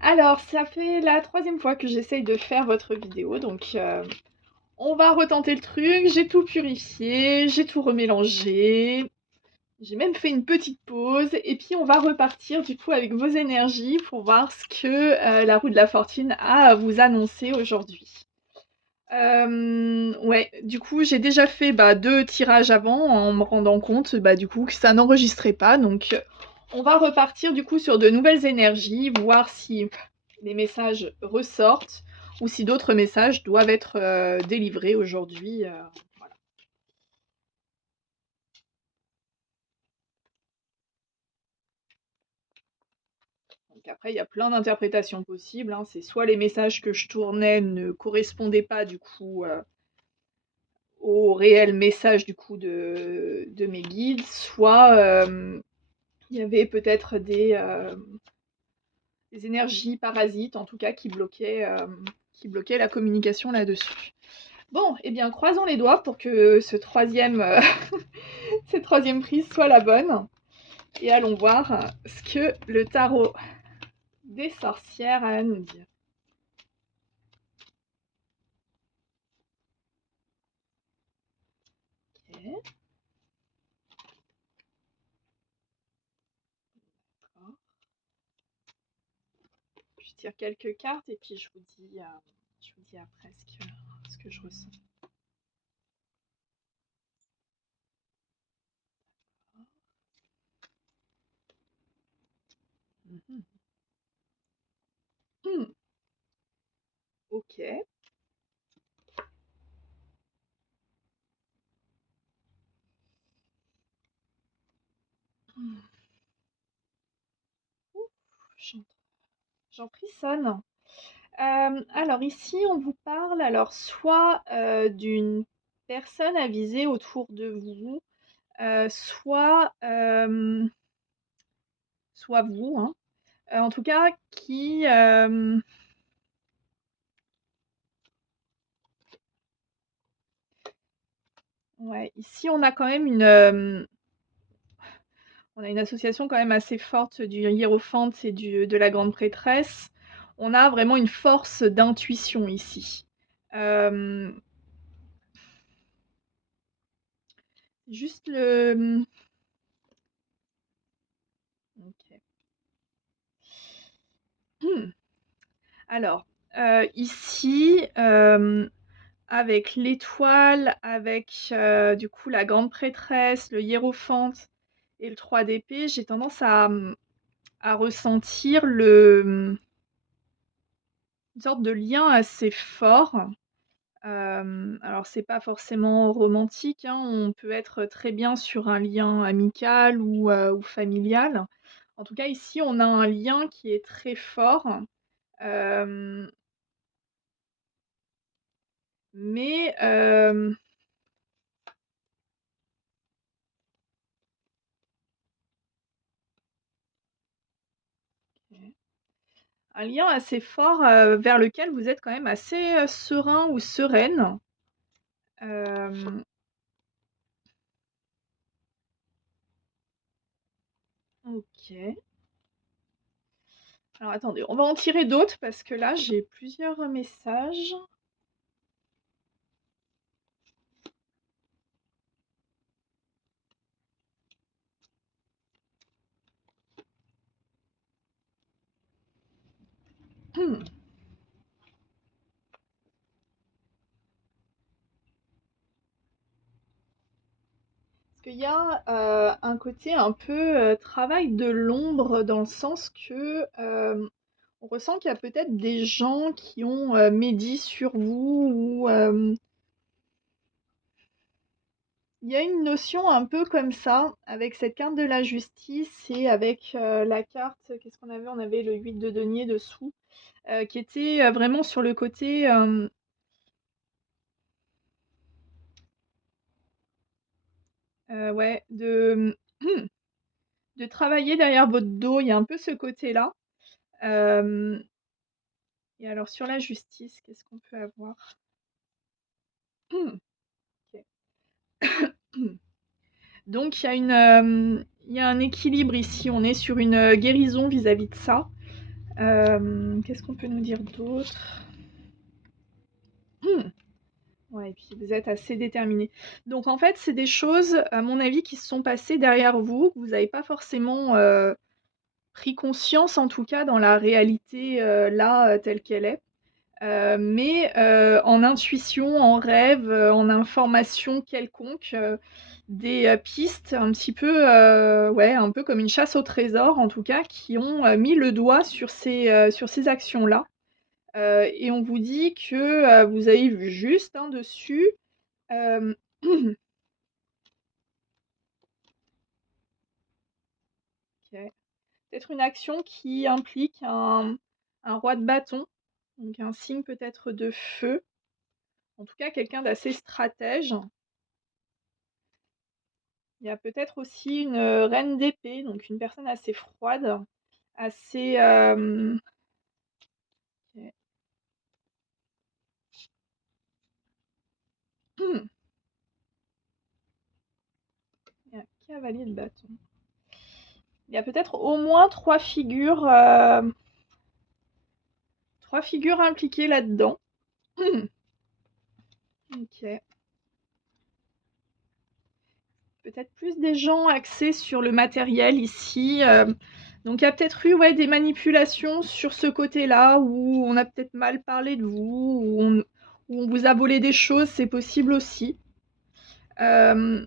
Alors, ça fait la 3e fois que j'essaye de faire votre vidéo, donc on va retenter le truc. J'ai tout purifié, j'ai tout remélangé. J'ai même fait une petite pause et puis on va repartir du coup avec vos énergies pour voir ce que la roue de la fortune a à vous annoncer aujourd'hui. Ouais, du coup j'ai déjà fait 2 tirages avant en me rendant compte du coup que ça n'enregistrait pas. Donc on va repartir du coup sur de nouvelles énergies, voir si les messages ressortent ou si d'autres messages doivent être délivrés aujourd'hui. Voilà. Donc après, il y a plein d'interprétations possibles, hein. C'est soit les messages que je tournais ne correspondaient pas du coup au réel message du coup de mes guides, soit il y avait peut-être des énergies parasites en tout cas qui bloquaient la communication là-dessus. Bon, eh bien croisons les doigts pour que cette troisième prise soit la bonne. Et allons voir ce que le tarot des sorcières a à nous dire. Ok. D'accord. tire quelques cartes et puis je vous dis après ce que je ressens. Mhm. Hmm, ok. Hmm. Ouf, j'en j'en frissonne. Alors ici, on vous parle alors soit d'une personne avisée autour de vous, soit vous, hein. En tout cas, qui ouais, ici on a quand même on a une association quand même assez forte du hiérophante et de la grande prêtresse. On a vraiment une force d'intuition ici. Euh, juste le. Ok. Hmm. Alors, ici, avec l'étoile, avec du coup la grande prêtresse, le hiérophante et le 3 d'épée, j'ai tendance à ressentir une sorte de lien assez fort. Alors c'est pas forcément romantique, hein, on peut être très bien sur un lien amical ou familial. En tout cas, ici, on a un lien qui est très fort, hem, mais un lien assez fort, vers lequel vous êtes quand même assez, serein ou sereine. Hem, OK. Alors attendez, on va en tirer d'autres parce que là, j'ai plusieurs messages. Mmh. Parce qu'il y a, un côté un peu, travail de l'ombre dans le sens que, on ressent qu'il y a peut-être des gens qui ont, médit sur vous ou, il y a une notion un peu comme ça avec cette carte de la justice et avec, la carte qu'est-ce qu'on avait? On avait le 8 de denier dessous, qui était, vraiment sur le côté, ouais, de travailler derrière votre dos. Il y a un peu ce côté-là, hem et alors sur la justice, qu'est-ce qu'on peut avoir? OK. Donc il y a un équilibre ici. On est sur une, guérison vis-à-vis de ça. Qu'est-ce qu'on peut nous dire d'autre? Ouais et puis vous êtes assez déterminé. Donc en fait, c'est des choses, à mon avis, qui se sont passées derrière vous, que vous n'avez pas forcément, pris conscience, en tout cas dans la réalité, là, telle qu'elle est. Mais en intuition, en rêve, en information quelconque, des, pistes un petit peu, ouais, un peu comme une chasse au trésor en tout cas, qui ont, mis le doigt sur ces actions-là. Et on vous dit que, vous avez vu juste, hein, dessus, hem, OK. Peut-être une action qui implique un roi de bâton, donc un signe peut-être de feu, en tout cas quelqu'un d'assez stratège. Il y a peut-être aussi une, reine d'épée, donc une personne assez froide, assez, OK. Il y a un cavalier de bâton. Il y a peut-être au moins 3 figures, 3 figures impliquées là-dedans. OK. Peut-être plus des gens axés sur le matériel ici, Donc il y a peut-être eu, ouais, des manipulations sur ce côté-là, où on a peut-être mal parlé de vous, où on vous a volé des choses, c'est possible aussi. Euh,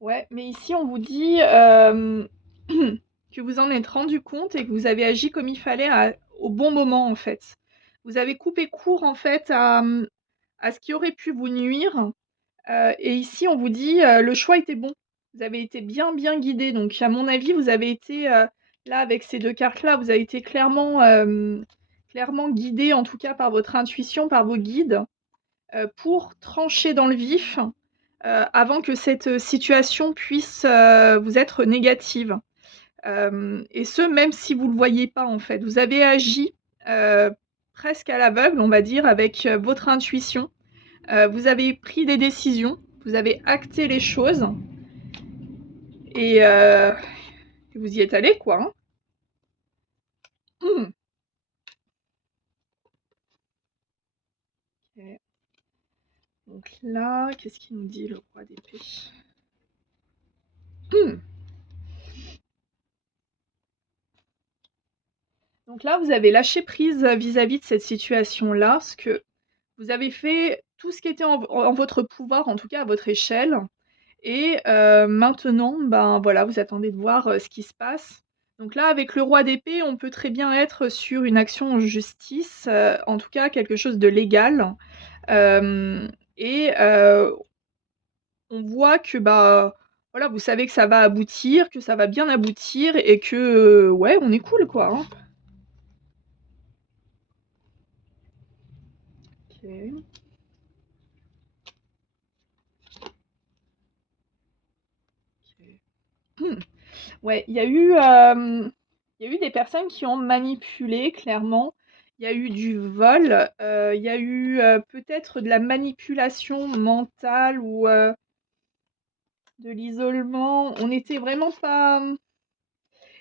Ouais, mais ici on vous dit que vous en êtes rendu compte et que vous avez agi comme il fallait au bon moment en fait. Vous avez coupé court en fait à ce qui aurait pu vous nuire. Et ici on vous dit le choix était bon. Vous avez été bien bien guidé. Donc à mon avis vous avez été là avec ces deux cartes là, vous avez été clairement guidé en tout cas par votre intuition, par vos guides pour trancher dans le vif avant que cette situation puisse vous être négative. Et ce, même si vous ne le voyez pas, en fait. Vous avez agi presque à l'aveugle, on va dire, avec votre intuition. Vous avez pris des décisions, vous avez acté les choses, et vous y êtes allé, quoi. Hein. Okay. Donc là, qu'est-ce qu'il nous dit, le roi d'épée? Donc là, vous avez lâché prise vis-à-vis de cette situation-là, parce que vous avez fait tout ce qui était en votre pouvoir, en tout cas à votre échelle. Et maintenant, ben voilà, vous attendez de voir ce qui se passe. Donc là, avec le roi d'épée, on peut très bien être sur une action en justice, en tout cas quelque chose de légal. Euh, et on voit que bah voilà, vous savez que ça va aboutir, que ça va bien aboutir et que ouais, on est cool quoi. Hein. Ok. Ok. Ouais, il y a eu des personnes qui ont manipulé, clairement. Il y a eu du vol, il y a eu peut-être de la manipulation mentale ou de l'isolement. On n'était vraiment pas.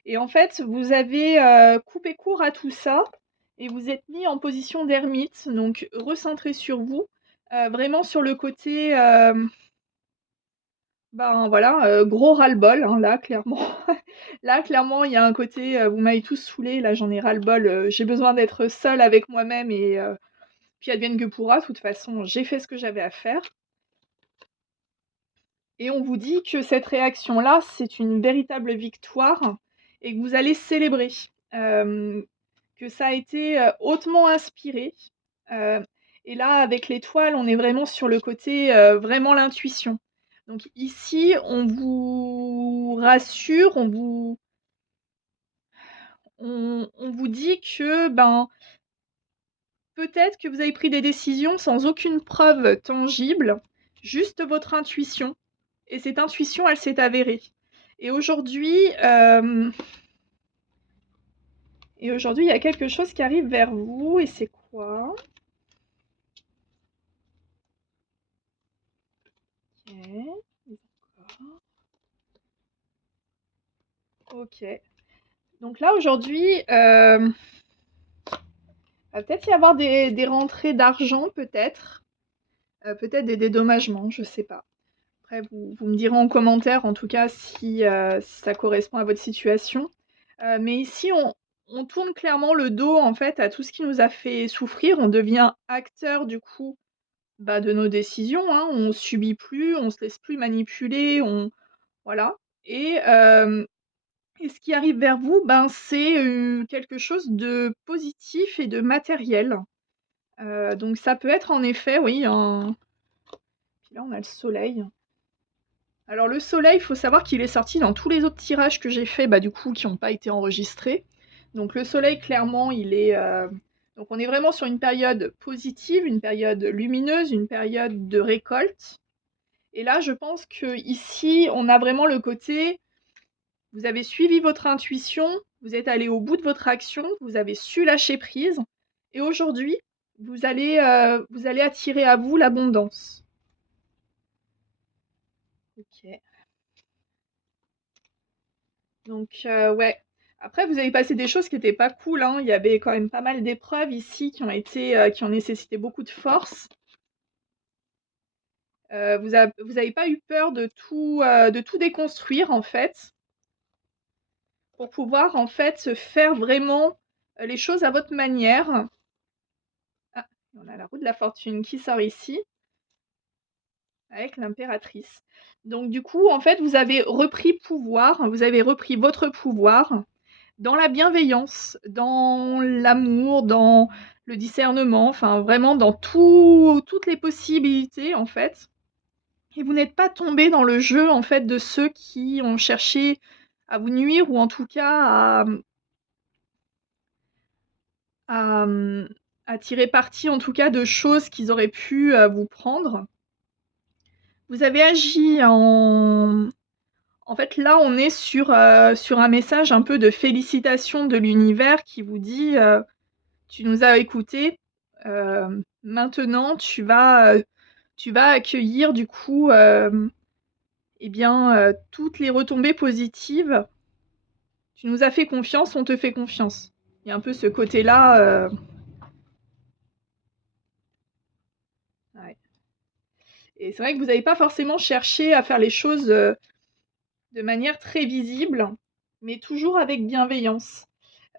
Et en fait, vous avez coupé court à tout ça et vous êtes mis en position d'ermite, donc recentré sur vous, vraiment sur le côté. Ben voilà, gros ras-le-bol, hein, là, clairement. Là, clairement, il y a un côté, vous m'avez tous saoulé, là, j'en ai ras-le-bol, j'ai besoin d'être seule avec moi-même et puis advienne que pourra. De toute façon, j'ai fait ce que j'avais à faire. Et on vous dit que cette réaction-là, c'est une véritable victoire et que vous allez célébrer. Hem, que ça a été, hautement inspiré. Heu et là, avec l'étoile, on est vraiment sur le côté, vraiment l'intuition. Donc ici, on vous rassure, on vous dit que, ben, peut-être que vous avez pris des décisions sans aucune preuve tangible, juste votre intuition et cette intuition, elle s'est avérée. Et aujourd'hui, hem il y a quelque chose qui arrive vers vous et c'est quoi? OK, d'accord. OK. Donc là, aujourd'hui, va peut-être y avoir des rentrées d'argent, peut-être. Peut-être des dédommagements, je sais pas. Après, vous me direz en commentaire, en tout cas, si ça correspond à votre situation. Mais ici, on tourne clairement le dos, en fait, à tout ce qui nous a fait souffrir. On devient acteur, du coup, bah, de nos décisions, hein. On subit plus, on se laisse plus manipuler, voilà. Et et ce qui arrive vers vous, ben, c'est, quelque chose de positif et de matériel. Donc ça peut être en effet, oui, un puis là, on a le soleil. Alors le soleil, il faut savoir qu'il est sorti dans tous les autres tirages que j'ai faits, bah, du coup, qui n'ont pas été enregistrés. Donc le soleil, clairement, il est, donc on est vraiment sur une période positive, une période lumineuse, une période de récolte. Et là, je pense qu'ici, on a vraiment le côté, vous avez suivi votre intuition, vous êtes allé au bout de votre action, vous avez su lâcher prise et aujourd'hui, vous allez attirer à vous l'abondance. OK. Donc ouais. Après, vous avez passé des choses qui étaient pas cool, hein. Il y avait quand même pas mal d'épreuves ici qui ont nécessité beaucoup de force. Vous avez pas eu peur de tout déconstruire, en fait, pour pouvoir, en fait, faire vraiment, les choses à votre manière. Ah, on a la roue de la fortune qui sort ici, avec l'impératrice. Donc du coup, en fait, vous avez repris pouvoir, vous avez repris votre pouvoir dans la bienveillance, dans l'amour, dans le discernement, enfin vraiment dans toutes les possibilités, en fait. Et vous n'êtes pas tombé dans le jeu, en fait, de ceux qui ont cherché à vous nuire ou en tout cas à, mmh, à tirer parti, en tout cas, de choses qu'ils auraient pu, vous prendre. Vous avez agi en fait, là, on est sur un message un peu de félicitations de l'univers qui vous dit, «Tu nous as écoutés, maintenant tu vas accueillir du coup, eh bien, toutes les retombées positives. Tu nous as fait confiance, on te fait confiance». Il y a un peu ce côté-là, ouais, et c'est vrai que vous n'avez pas forcément cherché à faire les choses, de manière très visible, mais toujours avec bienveillance.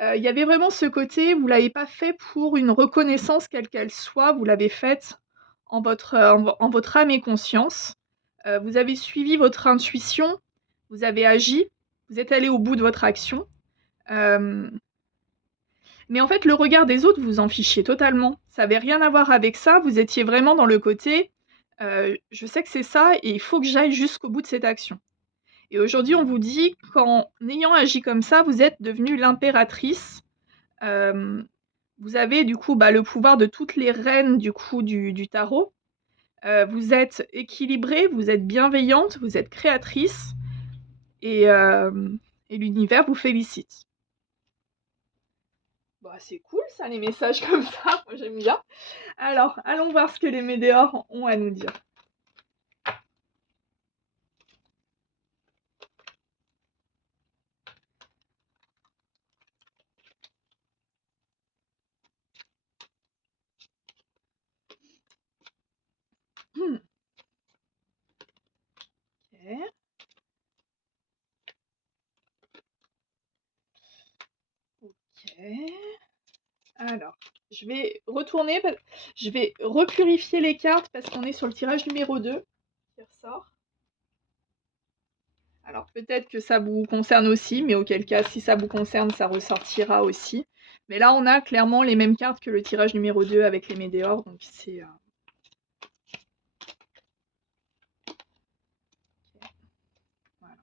Il y avait vraiment ce côté, vous l'avez pas fait pour une reconnaissance quelle qu'elle soit, vous l'avez faite en votre âme et conscience. Vous avez suivi votre intuition, vous avez agi, vous êtes allé au bout de votre action. Hem, mais en fait, le regard des autres, vous en fichiez totalement. Ça avait rien à voir avec ça, vous étiez vraiment dans le côté, «Je sais que c'est ça et il faut que j'aille jusqu'au bout de cette action». Et aujourd'hui, on vous dit qu'en ayant agi comme ça, vous êtes devenue l'impératrice. Hem, Vous avez du coup, bah, le pouvoir de toutes les reines du coup du tarot. Vous êtes équilibrée, vous êtes bienveillante, vous êtes créatrice et l'univers vous félicite. Bah, c'est cool ça, les messages comme ça, moi j'aime bien. Alors, allons voir ce que les météores ont à nous dire. Mmh. OK. OK. Alors, je vais repurifier les cartes parce qu'on est sur le tirage numéro 2 qui ressort. Alors peut-être que ça vous concerne aussi, mais auquel cas, si ça vous concerne, ça ressortira aussi. Mais là, on a clairement les mêmes cartes que le tirage numéro 2 avec les météores, donc c'est, voilà.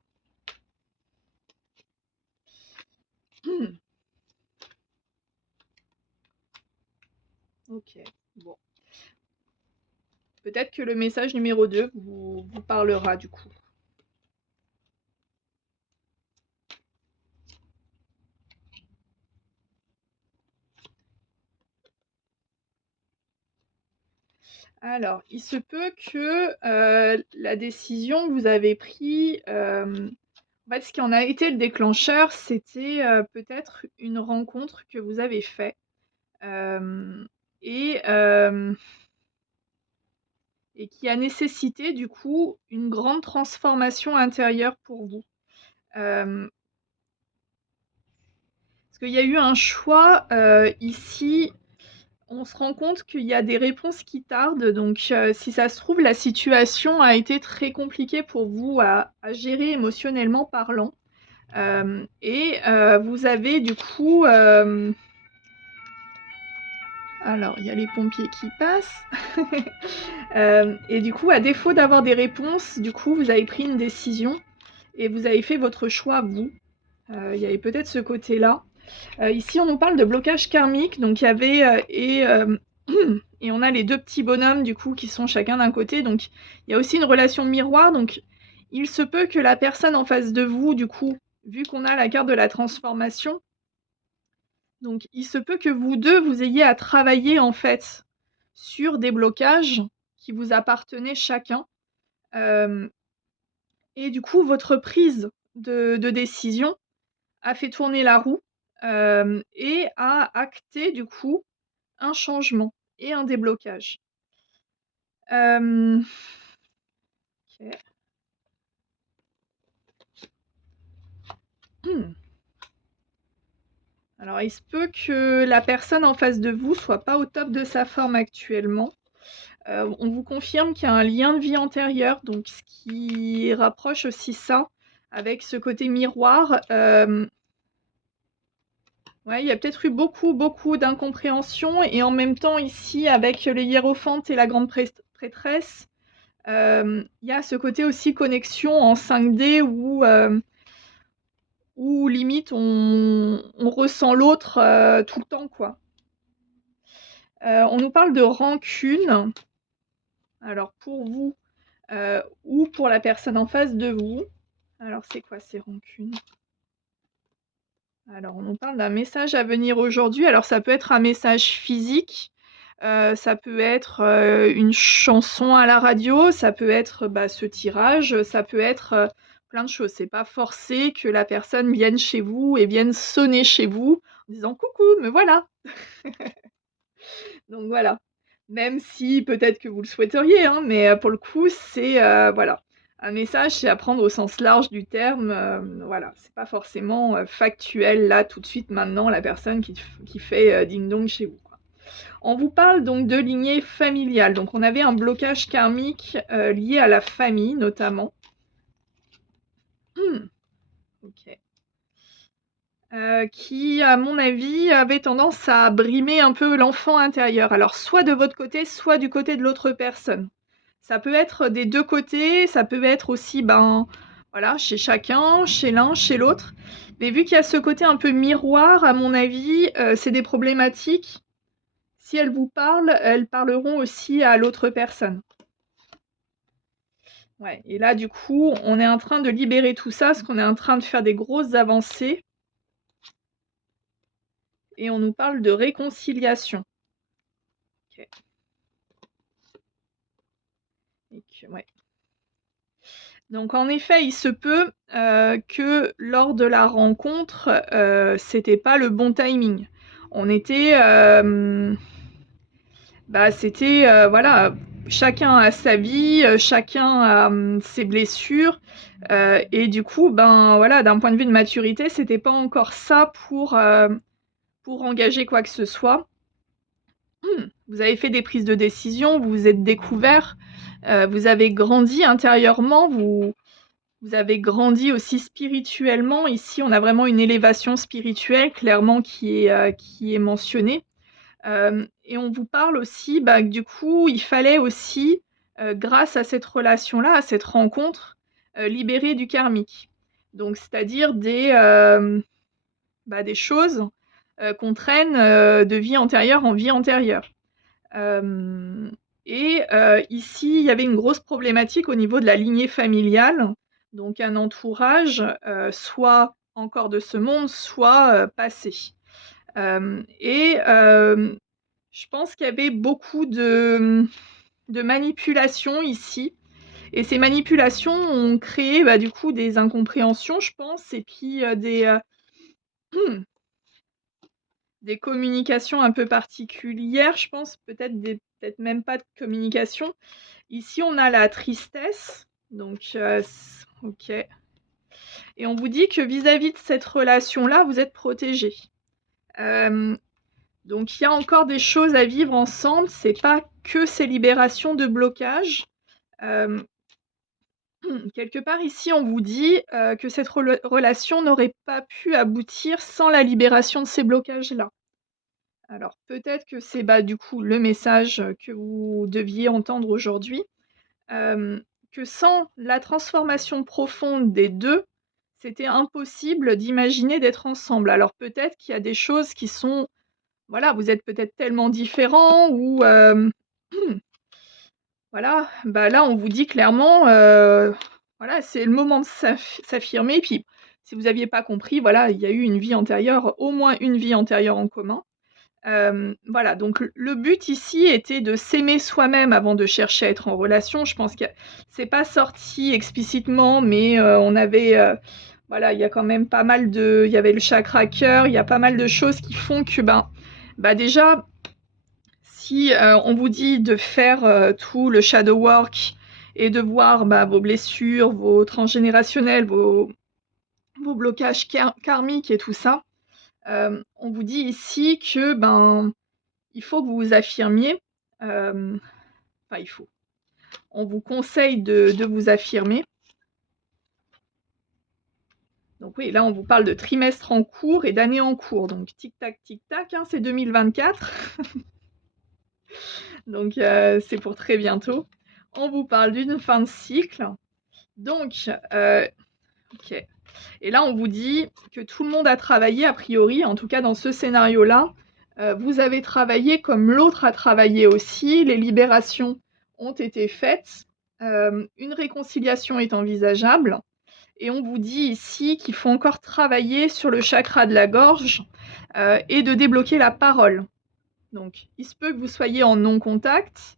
OK, bon. Peut-être que le message numéro 2 vous parlera du coup. Alors, il se peut que, la décision que vous avez prise, en fait, ce qui en a été le déclencheur, c'était, peut-être une rencontre que vous avez faite, hem et qui a nécessité du coup une grande transformation intérieure pour vous. Hem, Parce qu'il y a eu un choix, ici, on se rend compte qu'il y a des réponses qui tardent, donc si ça se trouve, la situation a été très compliquée pour vous à gérer émotionnellement parlant. Vous avez du coup, alors il y a les pompiers qui passent. Et du coup, à défaut d'avoir des réponses, du coup, vous avez pris une décision et vous avez fait votre choix vous. Il y avait peut-être ce côté-là. Ici, on nous parle de blocage karmique, donc il y avait, et on a les 2 petits bonhommes du coup qui sont chacun d'un côté, donc il y a aussi une relation miroir, donc il se peut que la personne en face de vous du coup, vu qu'on a la carte de la transformation, donc il se peut que vous 2 vous ayez à travailler en fait sur des blocages qui vous appartenaient chacun, hem et du coup votre prise de décision a fait tourner la roue, et a acté du coup un changement et un déblocage. Hem, OK. Alors il se peut que la personne en face de vous soit pas au top de sa forme actuellement. On vous confirme qu'il y a un lien de vie antérieure, donc ce qui rapproche aussi ça avec ce côté miroir. Ouais, il y a peut-être eu beaucoup, beaucoup d'incompréhension et en même temps ici avec le hiérophante et la grande prêtresse, il y a ce côté aussi connexion en 5D où limite on ressent l'autre, tout le temps, quoi. On nous parle de rancune, alors pour vous, ou pour la personne en face de vous. Alors c'est quoi ces rancunes? Alors on nous parle d'un message à venir aujourd'hui. Alors ça peut être un message physique, ça peut être, une chanson à la radio, ça peut être, ce tirage, ça peut être, plein de choses. C'est pas forcé que la personne vienne chez vous et vienne sonner chez vous en disant: «Coucou, me voilà!» Donc voilà. Même si peut-être que vous le souhaiteriez, hein, mais pour le coup, c'est, voilà, un message, c'est à prendre au sens large du terme, voilà. C'est pas forcément, factuel là, tout de suite, maintenant, la personne qui fait, ding dong chez vous, quoi. On vous parle donc de lignée familiale. Donc on avait un blocage karmique, lié à la famille notamment. OK. Qui, à mon avis, avait tendance à brimer un peu l'enfant intérieur. Alors soit de votre côté, soit du côté de l'autre personne. Ça peut être des 2 côtés, ça peut être aussi, voilà, chez chacun, chez l'un, chez l'autre. Mais vu qu'il y a ce côté un peu miroir, à mon avis, c'est des problématiques. Si elles vous parlent, elles parleront aussi à l'autre personne. Ouais, et là, du coup, on est en train de libérer tout ça, parce qu'on est en train de faire des grosses avancées. Et on nous parle de réconciliation. OK. Et que ouais. Donc en effet, il se peut, que lors de la rencontre, c'était pas le bon timing. On était, c'était, voilà, chacun a sa vie, chacun a, ses blessures, et du coup, voilà, d'un point de vue de maturité, c'était pas encore ça pour engager quoi que ce soit. Vous avez fait des prises de décision, vous vous êtes découverts, vous avez grandi intérieurement, vous avez grandi aussi spirituellement. Ici, on a vraiment une élévation spirituelle clairement qui est mentionnée. Et on vous parle aussi, que du coup, il fallait aussi, grâce à cette relation-là, à cette rencontre, libérer du karmique. Donc c'est-à-dire des choses, qu'on traîne, de vie antérieure en vie antérieure. Ici, il y avait une grosse problématique au niveau de la lignée familiale, donc un entourage, soit encore de ce monde, soit, passé. Je pense qu'il y avait beaucoup de manipulations ici et ces manipulations ont créé, du coup des incompréhensions, je pense et puis, des communications un peu particulières, je pense, peut-être même pas de communication. Ici, on a la tristesse, donc OK, et on vous dit que vis-à-vis de cette relation-là, vous êtes protégés. Donc il y a encore des choses à vivre ensemble, c'est pas que ces libérations de blocage. Hem, quelque part ici, on vous dit, que cette relation n'aurait pas pu aboutir sans la libération de ces blocages-là. Alors peut-être que c'est, du coup, le message, que vous deviez entendre aujourd'hui, que sans la transformation profonde des 2, c'était impossible d'imaginer d'être ensemble. Alors peut-être qu'il y a des choses qui sont voilà, vous êtes peut-être tellement différents ou voilà, là, on vous dit clairement, voilà, c'est le moment de s'affirmer. Puis, si vous aviez pas compris, voilà, il y a eu une vie antérieure, au moins une vie antérieure en commun. Voilà, donc le but ici était de s'aimer soi-même avant de chercher à être en relation. Je pense que c'est pas sorti explicitement, mais on avait, voilà, il y a quand même pas mal de... Il y avait le chakra cœur, il y a pas mal de choses qui font que, déjà, si on vous dit de faire tout le shadow work et de voir vos blessures, vos transgénérationnels, vos blocages karmiques et tout ça, on vous dit ici que il faut que vous vous affirmiez. Enfin, il faut. On vous conseille de vous affirmer. Donc oui, là on vous parle de trimestre en cours et d'année en cours. Donc tic-tac, tic-tac, hein, c'est 2024. Donc c'est pour très bientôt. On vous parle d'une fin de cycle. Donc, ok. Et là on vous dit que tout le monde a travaillé, a priori, en tout cas dans ce scénario-là. Vous avez travaillé comme l'autre a travaillé aussi. Les libérations ont été faites. Une réconciliation est envisageable. Et on vous dit ici qu'il faut encore travailler sur le chakra de la gorge et de débloquer la parole. Donc, il se peut que vous soyez en non-contact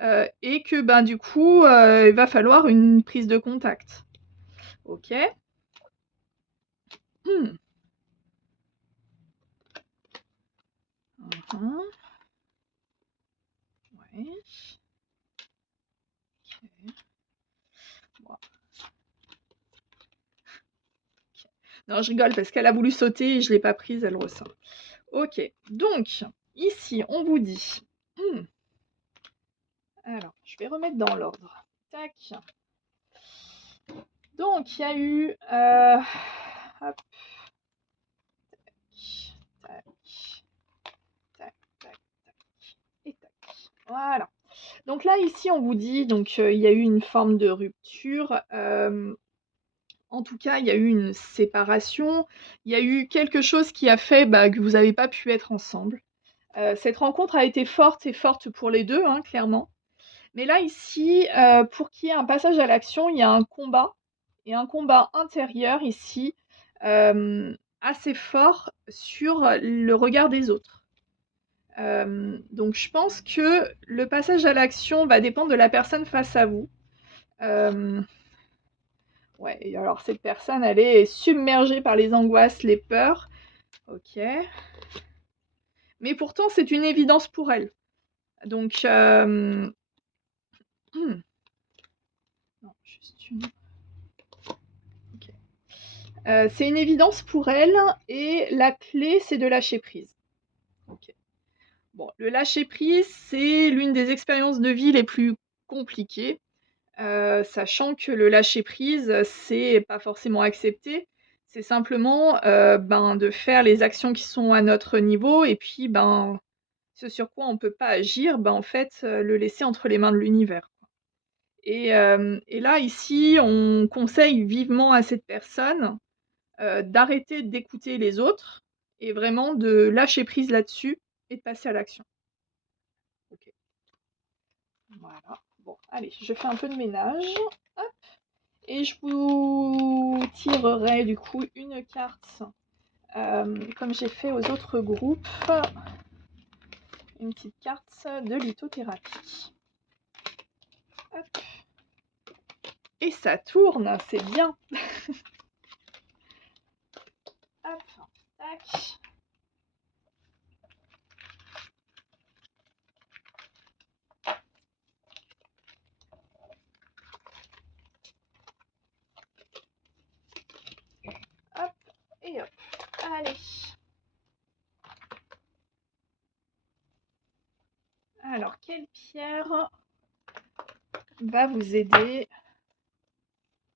et que du coup, il va falloir une prise de contact. Ok. Hmm. Ouais. Ok. Bon. Non, je rigole parce qu'elle a voulu sauter et je ne l'ai pas prise, elle ressort. Ok, donc, ici, on vous dit... Alors, je vais remettre dans l'ordre. Tac. Donc, il y a eu... hop. Tac. Tac, tac, tac. Et tac. Voilà. Donc là, ici, on vous dit, donc il y a eu une forme de rupture. En tout cas, il y a eu une séparation. Il y a eu quelque chose qui a fait que vous n'avez pas pu être ensemble. Cette rencontre a été forte et forte pour les deux, hein, clairement. Mais là, ici, pour qu'il y ait un passage à l'action, il y a un combat. Et un combat intérieur, ici, assez fort sur le regard des autres. Donc je pense que le passage à l'action va dépendre de la personne face à vous. Ouais, et alors cette personne, elle est submergée par les angoisses, les peurs. Ok. Mais pourtant, c'est une évidence pour elle. Donc, non, juste une... Ok. C'est une évidence pour elle et la clé, c'est de lâcher prise. Ok. Bon, le lâcher prise, c'est l'une des expériences de vie les plus compliquées. Sachant que le lâcher prise, c'est pas forcément accepter, c'est simplement de faire les actions qui sont à notre niveau et puis ce sur quoi on peut pas agir, en fait, le laisser entre les mains de l'univers. Et là, ici, on conseille vivement à cette personne d'arrêter d'écouter les autres et vraiment de lâcher prise là-dessus et de passer à l'action. Ok. Voilà. Bon, allez, je fais un peu de ménage. Hop. Et je vous tirerai du coup une carte, comme j'ai fait aux autres groupes, une petite carte de lithothérapie. Hop. Et ça tourne, c'est bien. Hop, tac. Hop, et hop. Allez. Alors, quelle pierre va vous aider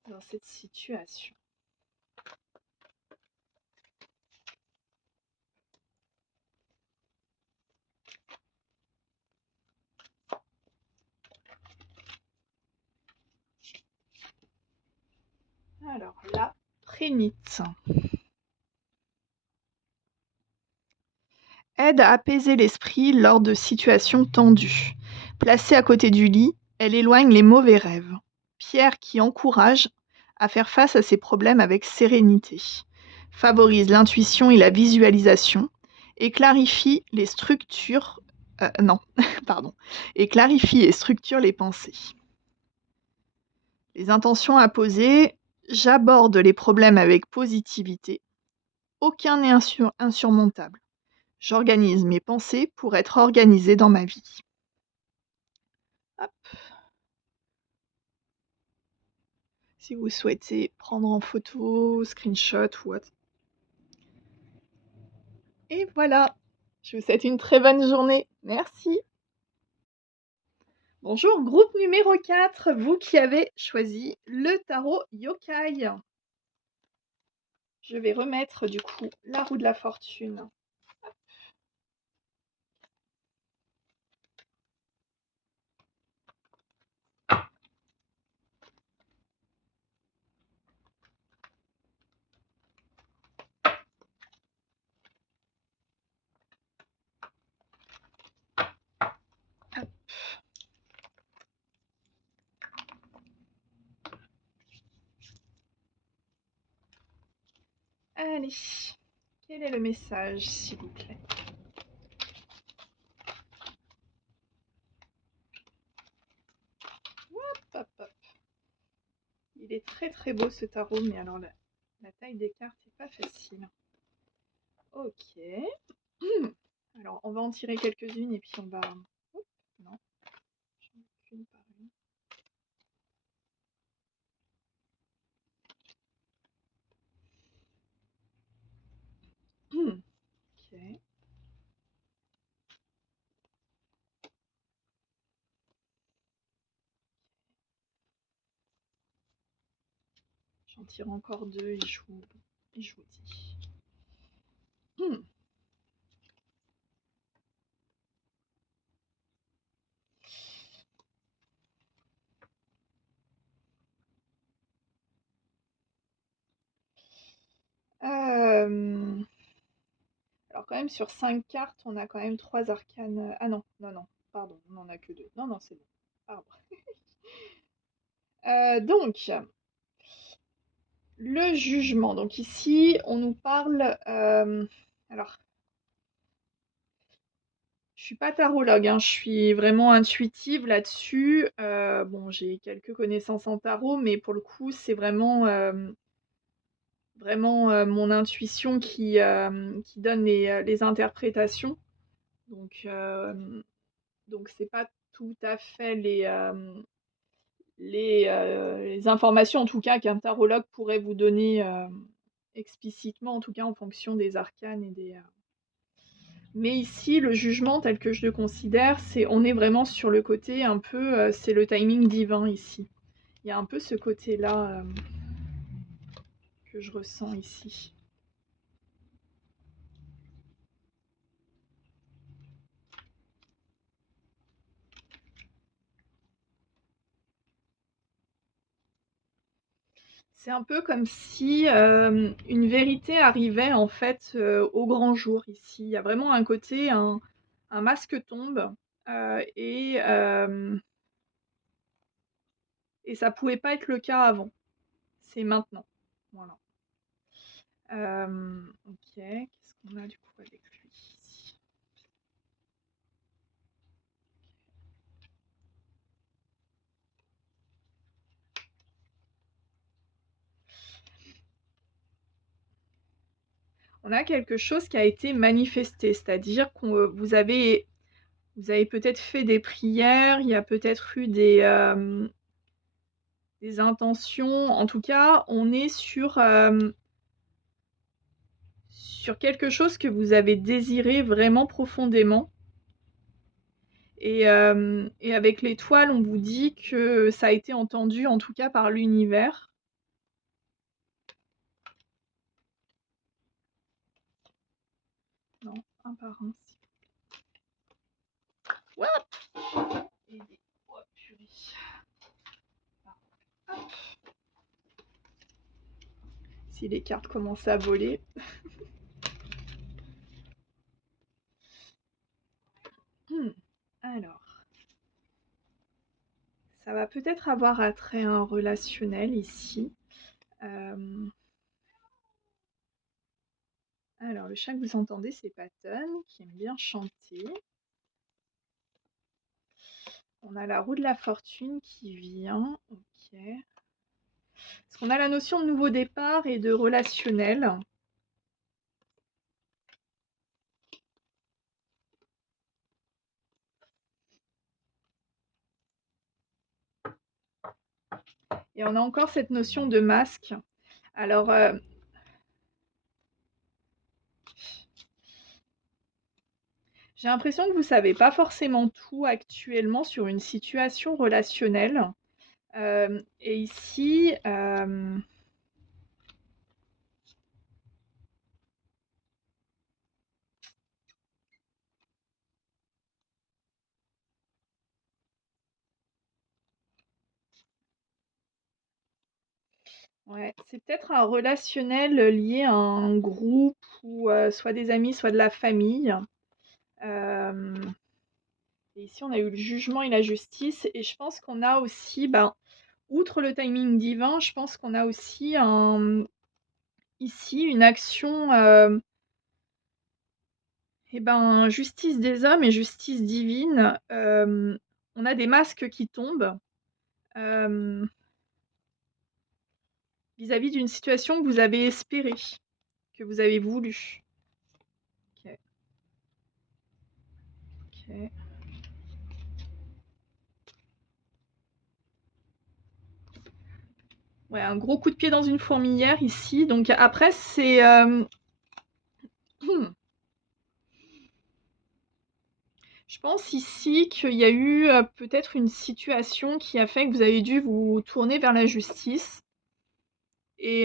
dans cette situation? Alors, la prénite. Aide à apaiser l'esprit lors de situations tendues. Placée à côté du lit, elle éloigne les mauvais rêves. Pierre qui encourage à faire face à ses problèmes avec sérénité. Favorise l'intuition et la visualisation et clarifie les structures... et clarifie et structure les pensées. Les intentions à poser, J'aborde les problèmes avec positivité. Aucun n'est insurmontable. J'organise mes pensées pour être organisée dans ma vie. Hop. Si vous souhaitez prendre en photo, screenshot ou autre. Et voilà. Je vous souhaite une très bonne journée. Merci. Bonjour, groupe numéro 4, vous qui avez choisi le tarot Yokai. Je vais remettre du coup la roue de la fortune. Hop. Allez, quel est le message, s'il vous plaît? Hop, hop, hop. Il est très très beau ce tarot, mais alors la taille des cartes n'est pas facile. Ok. Alors, on va en tirer quelques-unes et puis on va... Oups, non, j'en ai qu'une par une. Ok. J'en tire encore deux et je vous dis. Alors quand même sur 5 cartes, on a quand même 3 arcanes. Ah non, non, non, pardon, on n'en a que 2. Non, non, c'est bon. Pardon. Donc, le jugement. Donc ici, on nous parle... alors, je suis pas tarologue, hein, je suis vraiment intuitive là-dessus. Bon, j'ai quelques connaissances en tarot, mais pour le coup, c'est vraiment mon intuition qui donne les interprétations. Donc c'est pas tout à fait les informations, en tout cas, qu'un tarologue pourrait vous donner explicitement, en tout cas en fonction des arcanes et des... Mais ici, le jugement tel que je le considère, on est vraiment sur le côté un peu, c'est le timing divin ici. Il y a un peu ce côté-là que je ressens ici. C'est un peu comme si une vérité arrivait en fait au grand jour ici. Il y a vraiment un côté, un masque tombe et ça pouvait pas être le cas avant. C'est maintenant. Voilà. Ok, qu'est-ce qu'on a du coup avec lui ici? On a quelque chose qui a été manifesté, c'est-à-dire que vous avez peut-être fait des prières, il y a peut-être eu des intentions. En tout cas, on est sur quelque chose que vous avez désiré vraiment profondément. Et avec l'étoile, on vous dit que ça a été entendu, en tout cas par l'univers. Non, un par un. Hop. Oh, purée. Hop. Si les cartes commencent à voler. Alors, ça va peut-être avoir attrait à un relationnel ici. Alors, le chat que vous entendez, c'est Patton, qui aime bien chanter. On a la roue de la fortune qui vient. Ok. Parce qu'on a la notion de nouveau départ et de relationnel. Et on a encore cette notion de masque. Alors, j'ai l'impression que vous savez pas forcément tout actuellement sur une situation relationnelle. Et ici, ouais, c'est peut-être un relationnel lié à un groupe ou soit des amis, soit de la famille. Euh, et ici, on a eu le jugement et la justice. Et je pense qu'on a aussi, ben, outre le timing divin, je pense qu'on a aussi ici une action, eh ben, justice des hommes et justice divine. On a des masques qui tombent euh, vis-à-vis d'une situation que vous avez espérée, que vous avez voulu. Ok. Ok. Ouais, un gros coup de pied dans une fourmilière ici. Donc après, c'est je pense ici qu'il y a eu peut-être une situation qui a fait que vous avez dû vous tourner vers la justice. Et,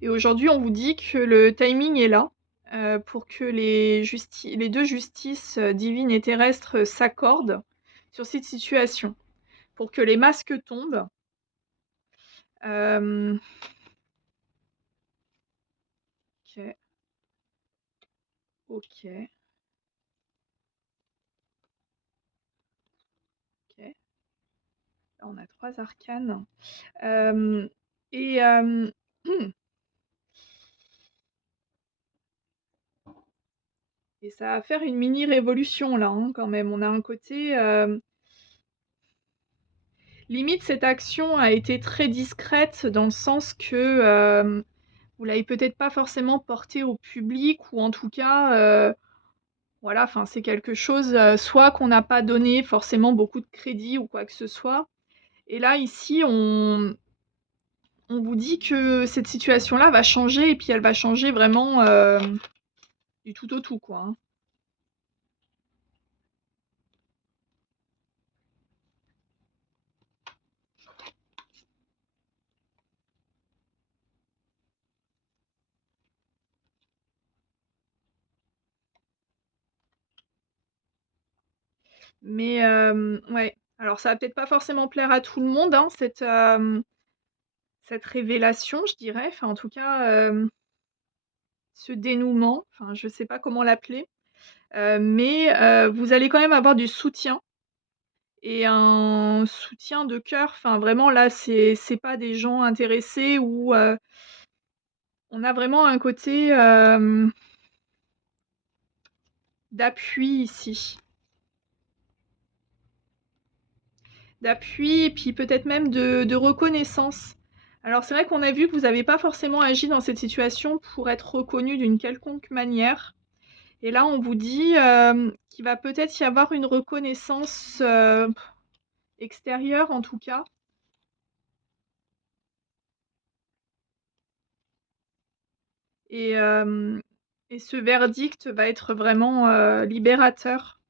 et aujourd'hui, on vous dit que le timing est là pour que les deux justices divines et terrestres s'accordent sur cette situation, pour que les masques tombent. Euh, ok, ok, ok. Là, on a 3 arcanes. Euh, et Et ça va faire une mini révolution là, hein, quand même. On a un côté limite cette action a été très discrète dans le sens que vous l'avez peut-être pas forcément portée au public ou en tout cas voilà, enfin c'est quelque chose soit qu'on n'a pas donné forcément beaucoup de crédit ou quoi que ce soit. Et là ici on vous dit que cette situation-là va changer et puis elle va changer vraiment du tout au tout quoi, hein. Mais ouais, alors ça va peut-être pas forcément plaire à tout le monde, hein, cette révélation, je dirais. Enfin, en tout cas, ce dénouement, enfin, je sais pas comment l'appeler, mais vous allez quand même avoir du soutien et un soutien de cœur. Enfin, vraiment là, c'est pas des gens intéressés ou on a vraiment un côté d'appui ici. D'appui et puis peut-être même de reconnaissance. Alors c'est vrai qu'on a vu que vous n'avez pas forcément agi dans cette situation pour être reconnu d'une quelconque manière. Et là, on vous dit qu'il va peut-être y avoir une reconnaissance extérieure en tout cas. Et, euh, et ce verdict va être vraiment libérateur.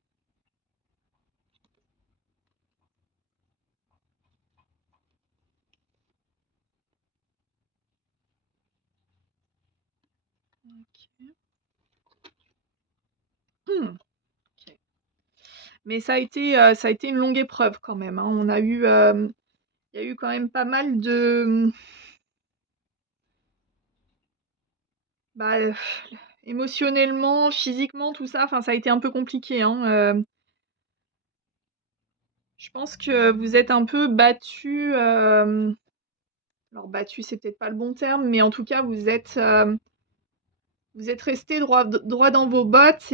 Ok. Hmm, ok. Mais ça a été une longue épreuve quand même, hein. Il y a eu quand même pas mal de, bah, émotionnellement, physiquement, tout ça, enfin, ça a été un peu compliqué, hein. Je pense que vous êtes un peu battu. Alors battu, c'est peut-être pas le bon terme, mais en tout cas, vous êtes resté droit dans vos bottes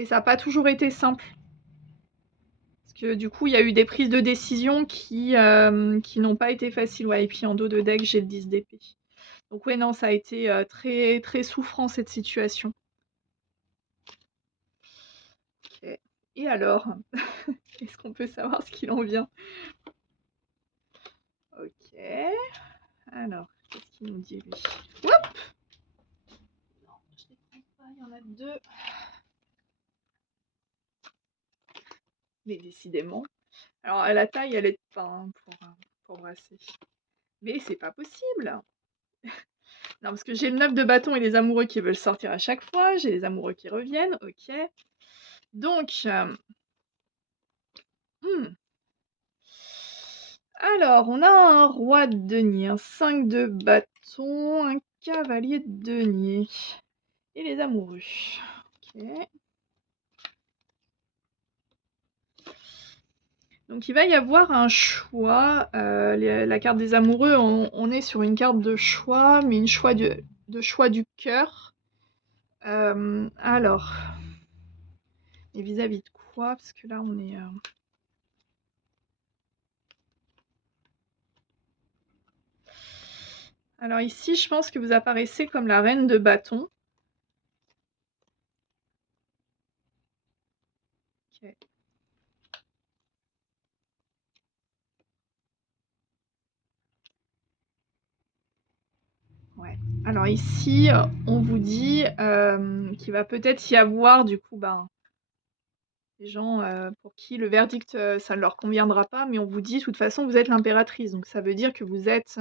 Et ça n'a pas toujours été simple. Parce que du coup, il y a eu des prises de décision qui n'ont pas été faciles. Ouais, et puis en dos de deck, j'ai le 10 d'épée. Donc ouais, non, ça a été très, très souffrant cette situation. Ok. Et alors, est-ce qu'on peut savoir ce qu'il en vient? Ok. Alors, qu'est-ce qu'il nous dit lui? Hop! Non, je les prends pas, il y en a deux. Mais décidément. Alors, à la taille, elle est de pain pour brasser. Mais c'est pas possible! Non, parce que j'ai le 9 de bâton et les amoureux qui veulent sortir à chaque fois. J'ai les amoureux qui reviennent. Ok. Donc, alors, on a un roi de denier, un 5 de bâton, un cavalier de denier. Et les amoureux. Ok. Donc il va y avoir un choix. La carte des amoureux, on est sur une carte de choix, mais une choix de choix du cœur. Alors, et vis-à-vis de quoi? Parce que là, on est... Alors ici, je pense que vous apparaissez comme la reine de bâton. Ok. Ouais. Alors ici, on vous dit qu'il va peut-être y avoir du coup des gens pour qui le verdict, ça ne leur conviendra pas, mais on vous dit de toute façon, vous êtes l'impératrice. Donc ça veut dire que vous êtes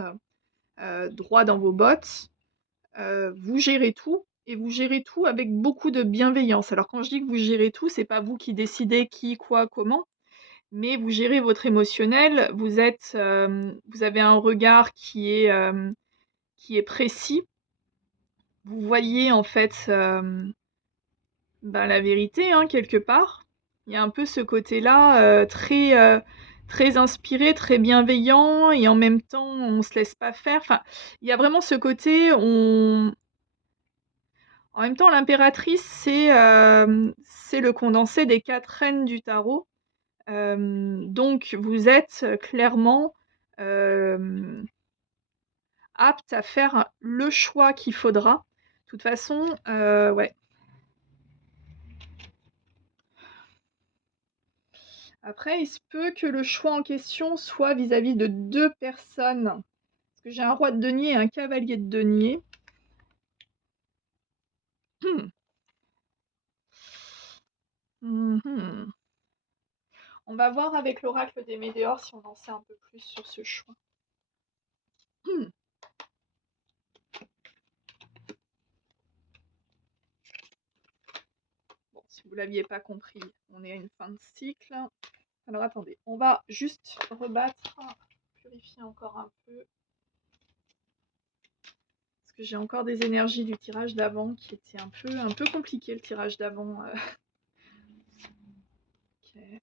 droit dans vos bottes, vous gérez tout et vous gérez tout avec beaucoup de bienveillance. Alors quand je dis que vous gérez tout, c'est pas vous qui décidez qui, quoi, comment, mais vous gérez votre émotionnel. Vous avez un regard qui est précis. Vous voyez en fait la vérité, hein, quelque part. Il y a un peu ce côté-là très inspiré, très bienveillant, et en même temps, on se laisse pas faire. Enfin, il y a vraiment ce côté, en même temps, l'impératrice, c'est le condensé des 4 reines du tarot. Donc vous êtes clairement apte à faire le choix qu'il faudra. De toute façon, ouais. Après, il se peut que le choix en question soit vis-à-vis de 2 personnes. Parce que j'ai un roi de denier et un cavalier de denier. Mhm. On va voir avec l'oracle des Météores si on en sait un peu plus sur ce choix. Bon, si vous ne l'aviez pas compris, on est à une fin de cycle. Alors attendez, on va juste rebattre, purifier encore un peu. Parce que j'ai encore des énergies du tirage d'avant qui était un peu compliqué, le tirage d'avant. Ok. De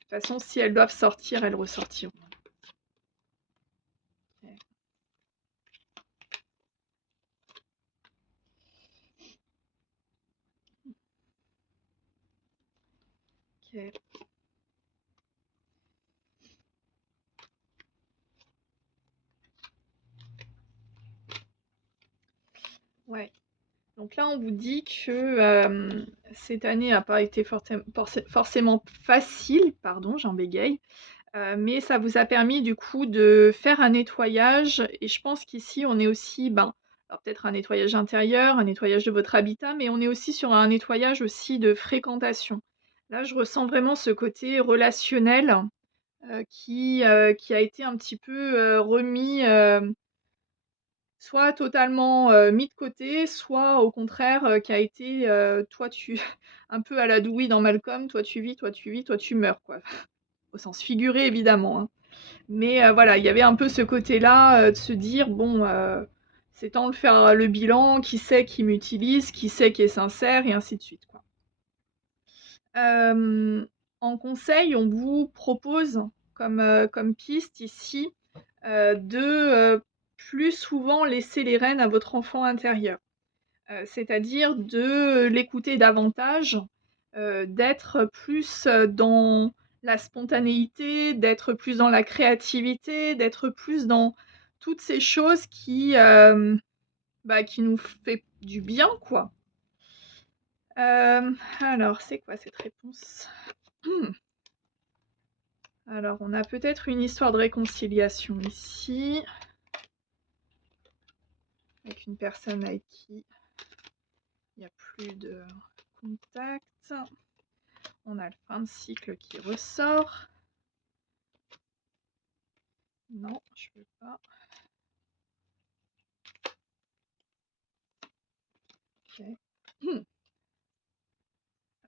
toute façon, si elles doivent sortir, elles ressortiront. Ok. Ok. Ouais. Donc là, on vous dit que cette année n'a pas été forcément facile, pardon, j'en bégaye, mais ça vous a permis du coup de faire un nettoyage. Et je pense qu'ici, on est aussi, alors peut-être un nettoyage intérieur, un nettoyage de votre habitat, mais on est aussi sur un nettoyage aussi de fréquentation. Là, je ressens vraiment ce côté relationnel qui a été un petit peu remis, soit totalement mis de côté, soit au contraire qui a été toi tu un peu à la Dewey dans Malcolm, toi tu vis, toi tu vis, toi tu meurs, quoi. Au sens figuré évidemment, hein. Mais voilà, il y avait un peu ce côté-là de se dire bon, c'est temps de faire le bilan, qui c'est qui m'utilise, qui c'est qui est sincère, et ainsi de suite, quoi. En conseil, on vous propose comme piste ici de plus souvent laisser les rênes à votre enfant intérieur. C'est-à-dire de l'écouter davantage, d'être plus, dans la spontanéité, d'être plus dans la créativité, d'être plus dans toutes ces choses qui nous fait du bien, quoi. Alors, c'est quoi cette réponse? Alors, on a peut-être une histoire de réconciliation ici, avec une personne avec qui il n'y a plus de contact. On a le fin de cycle qui ressort. Non, je veux pas. Ok.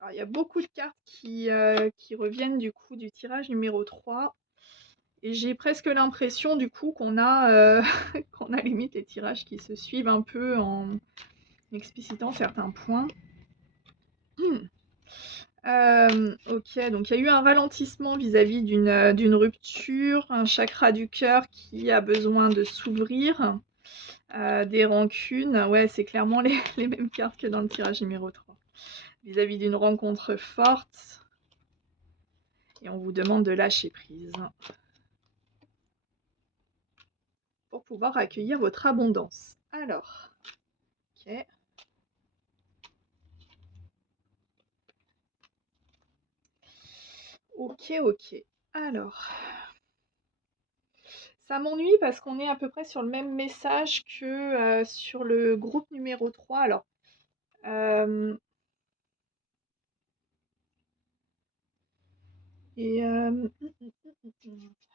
Alors, il y a beaucoup de cartes qui reviennent du coup du tirage numéro 3. Et j'ai presque l'impression du coup qu'on a, qu'on a limite les tirages qui se suivent un peu en explicitant certains points. Ok, donc il y a eu un ralentissement vis-à-vis d'une rupture, un chakra du cœur qui a besoin de s'ouvrir, des rancunes. Ouais, c'est clairement les mêmes cartes que dans le tirage numéro 3. Vis-à-vis d'une rencontre forte. Et on vous demande de lâcher prise pour pouvoir accueillir votre abondance. Alors, ok. Ok. Alors, ça m'ennuie parce qu'on est à peu près sur le même message que sur le groupe numéro 3. Alors,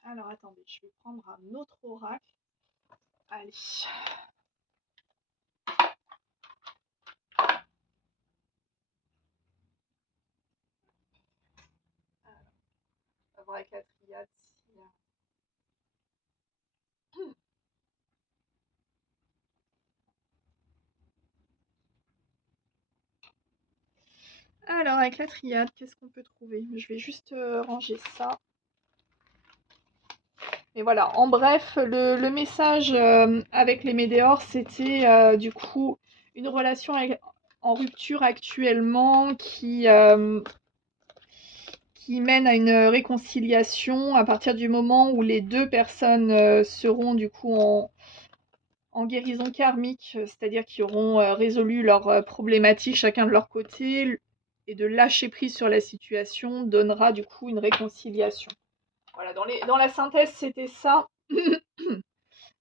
alors attendez, je vais prendre un autre oracle. Allez. On va voir avec la triade si... Alors, avec la triade, qu'est-ce qu'on peut trouver? Je vais juste ranger ça. Mais voilà, en bref, le message avec les météores, c'était du coup une relation en rupture actuellement qui mène à une réconciliation à partir du moment où les deux personnes seront du coup en guérison karmique, c'est-à-dire qu'ils auront résolu leurs problématiques chacun de leur côté, et de lâcher prise sur la situation donnera du coup une réconciliation. Voilà, dans la synthèse, c'était ça.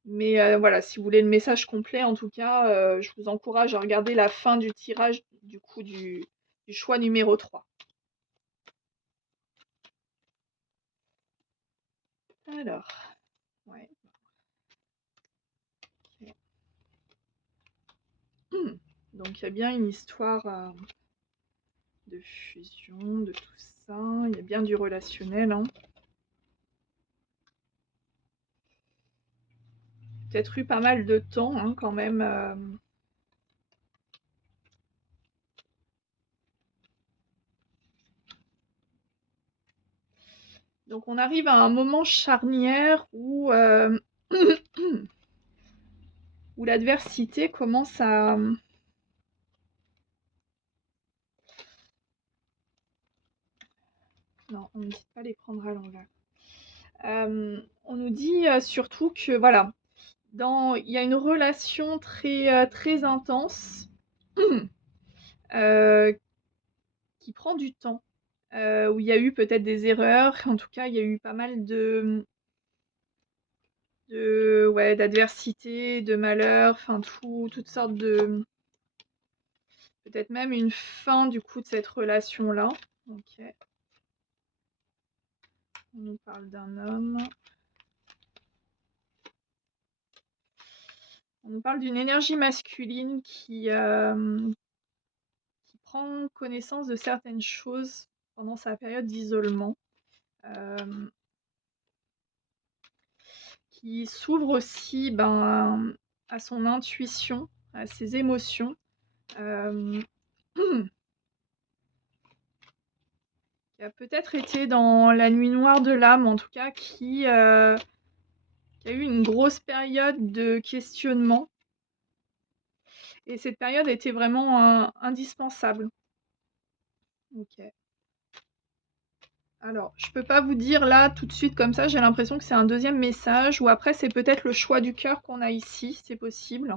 Mais voilà, si vous voulez le message complet, en tout cas, je vous encourage à regarder la fin du tirage du coup du choix numéro 3. Alors, ouais. Okay. Donc il y a bien une histoire de fusion, de tout ça. Il y a bien du relationnel. Hein. Peut-être eu pas mal de temps hein, quand même. Donc on arrive à un moment charnière où, où l'adversité commence à... Non, on ne dit pas les prendre à l'envers. On nous dit surtout que voilà, il y a une relation très intense qui prend du temps, où il y a eu peut-être des erreurs. En tout cas, il y a eu pas mal d'adversité, de malheur, enfin toutes sortes de... Peut-être même une fin du coup de cette relation-là. Ok. On nous parle d'un homme. On nous parle d'une énergie masculine qui prend connaissance de certaines choses pendant sa période d'isolement. Qui s'ouvre aussi à son intuition, à ses émotions. Qui a peut-être été dans la nuit noire de l'âme, en tout cas, qui a eu une grosse période de questionnement. Et cette période était vraiment indispensable. Ok. Alors, je peux pas vous dire là tout de suite comme ça, j'ai l'impression que c'est un deuxième message, ou après c'est peut-être le choix du cœur qu'on a ici, c'est possible.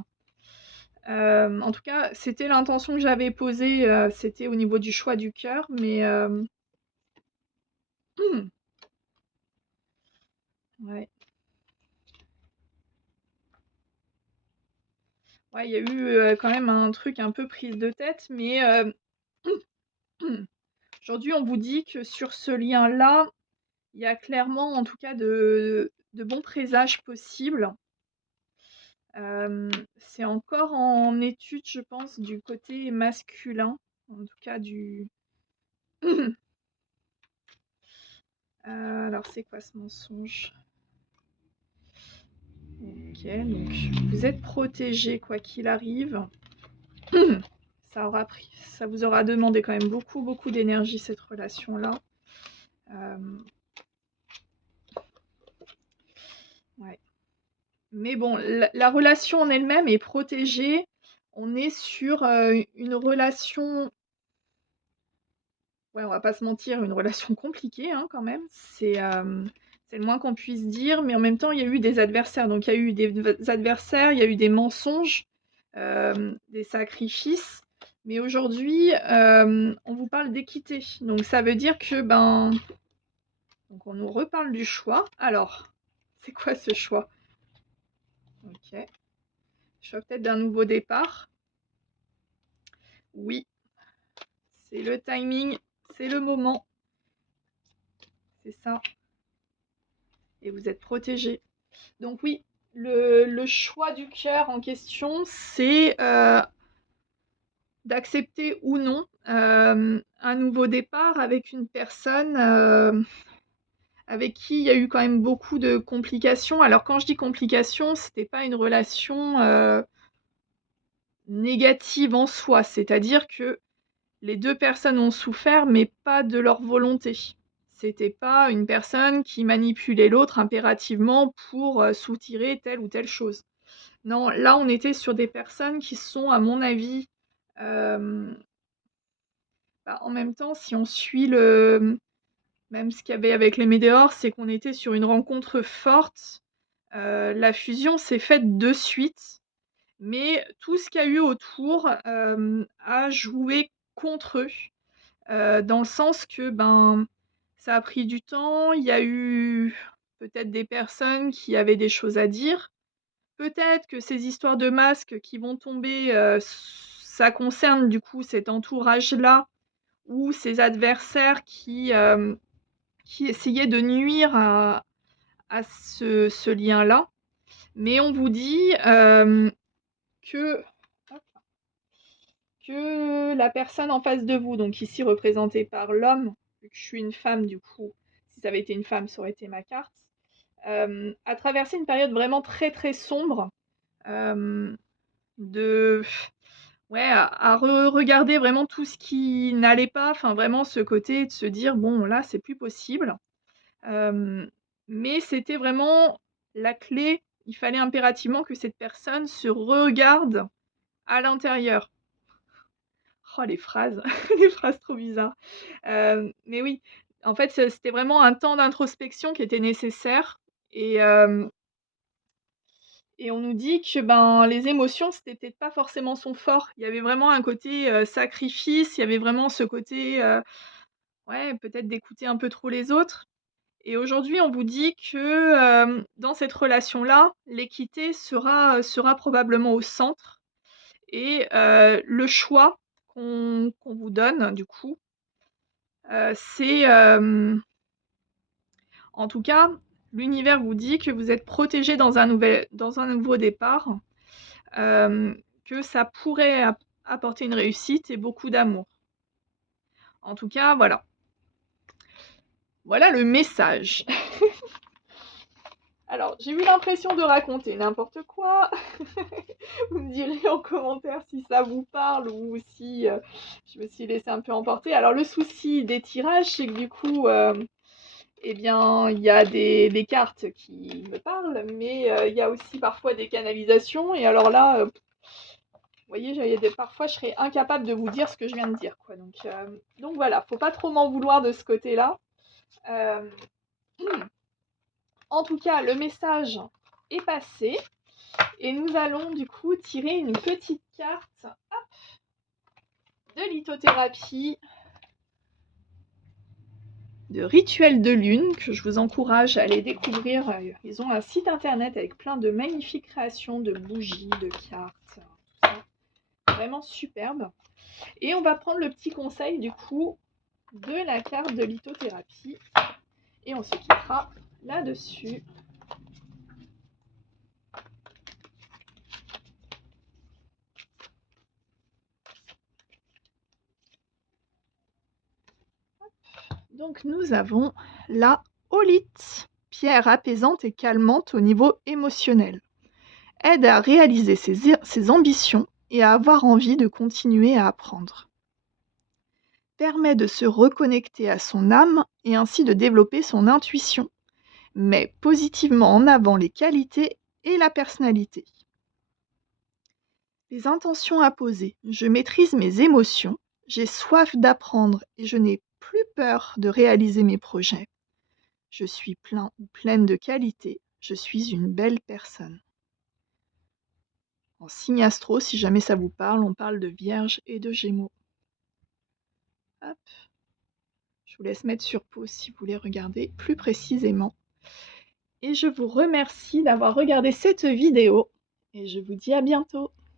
En tout cas, c'était l'intention que j'avais posée, c'était au niveau du choix du cœur, mais ouais. Ouais, il y a eu quand même un truc un peu prise de tête, mais aujourd'hui on vous dit que sur ce lien-là, il y a clairement en tout cas de bons présages possibles. C'est encore en étude, je pense, du côté masculin, en tout cas du... alors c'est quoi ce mensonge? Ok, donc vous êtes protégé quoi qu'il arrive. Ça vous aura demandé quand même beaucoup d'énergie cette relation-là. Ouais. Mais bon, la relation en elle-même est protégée. On est sur une relation, ouais, on va pas se mentir, une relation compliquée hein, quand même. C'est le moins qu'on puisse dire, mais en même temps, il y a eu des adversaires. Donc, il y a eu des adversaires, il y a eu des mensonges, des sacrifices. Mais aujourd'hui, on vous parle d'équité. Donc, ça veut dire que, donc on nous reparle du choix. Alors, c'est quoi ce choix? Ok. Choix peut-être d'un nouveau départ. Oui, c'est le timing, c'est le moment. C'est ça. Et vous êtes protégé. Donc oui, le choix du cœur en question, c'est d'accepter ou non un nouveau départ avec une personne avec qui il y a eu quand même beaucoup de complications. Alors quand je dis complications, c'était pas une relation négative en soi, c'est-à-dire que les deux personnes ont souffert, mais pas de leur volonté. C'était pas une personne qui manipulait l'autre impérativement pour soutirer telle ou telle chose. Non, là, on était sur des personnes qui sont, à mon avis, euh, en même temps, si on suit même ce qu'il y avait avec les météores, c'est qu'on était sur une rencontre forte. La fusion s'est faite de suite, mais tout ce qu'il y a eu autour a joué contre eux. Dans le sens que ça a pris du temps, il y a eu peut-être des personnes qui avaient des choses à dire. Peut-être que ces histoires de masques qui vont tomber, ça concerne du coup cet entourage-là ou ces adversaires qui essayaient de nuire à ce lien-là. Mais on vous dit que la personne en face de vous, donc ici représentée par l'homme, vu que je suis une femme du coup, si ça avait été une femme, ça aurait été ma carte, a traversé une période vraiment très sombre, de ouais, à regarder vraiment tout ce qui n'allait pas, enfin vraiment ce côté de se dire bon là c'est plus possible. Mais c'était vraiment la clé, il fallait impérativement que cette personne se regarde à l'intérieur. Oh les phrases, les phrases trop bizarres. Mais oui, en fait, c'était vraiment un temps d'introspection qui était nécessaire et on nous dit que, les émotions, c'était peut-être pas forcément son fort. Il y avait vraiment un côté, sacrifice, il y avait vraiment ce côté, ouais, peut-être d'écouter un peu trop les autres et aujourd'hui, on vous dit que, dans cette relation-là, l'équité sera probablement au centre et le choix qu'on vous donne, du coup, c'est, en tout cas, l'univers vous dit que vous êtes protégé dans un nouveau départ, que ça pourrait apporter une réussite et beaucoup d'amour. En tout cas, voilà. Voilà le message. Alors, j'ai eu l'impression de raconter n'importe quoi. Vous me direz en commentaire si ça vous parle ou si je me suis laissée un peu emporter. Alors, le souci des tirages, c'est que du coup, eh bien, il y a des cartes qui me parlent, mais il y a aussi parfois des canalisations. Et alors là, Vous voyez, parfois, je serais incapable de vous dire ce que je viens de dire, quoi. Donc voilà, faut pas trop m'en vouloir de ce côté-là. Euh, En tout cas, le message est passé. Et nous allons du coup tirer une petite carte de lithothérapie, de rituel de lune, que je vous encourage à aller découvrir. Ils ont un site internet avec plein de magnifiques créations de bougies, de cartes, tout ça. Vraiment superbe. Et on va prendre le petit conseil du coup de la carte de lithothérapie. Et on se quittera là-dessus. Donc nous avons la holite, pierre apaisante et calmante au niveau émotionnel. Aide à réaliser ses ambitions et à avoir envie de continuer à apprendre. Permet de se reconnecter à son âme et ainsi de développer son intuition, met positivement en avant les qualités et la personnalité. Les intentions à poser. Je maîtrise mes émotions, j'ai soif d'apprendre et je n'ai plus peur de réaliser mes projets. Je suis plein ou pleine de qualités, je suis une belle personne. En signe astro, si jamais ça vous parle, on parle de Vierge et de Gémeaux. Hop. Je vous laisse mettre sur pause si vous voulez regarder plus précisément. Et je vous remercie d'avoir regardé cette vidéo et je vous dis à bientôt.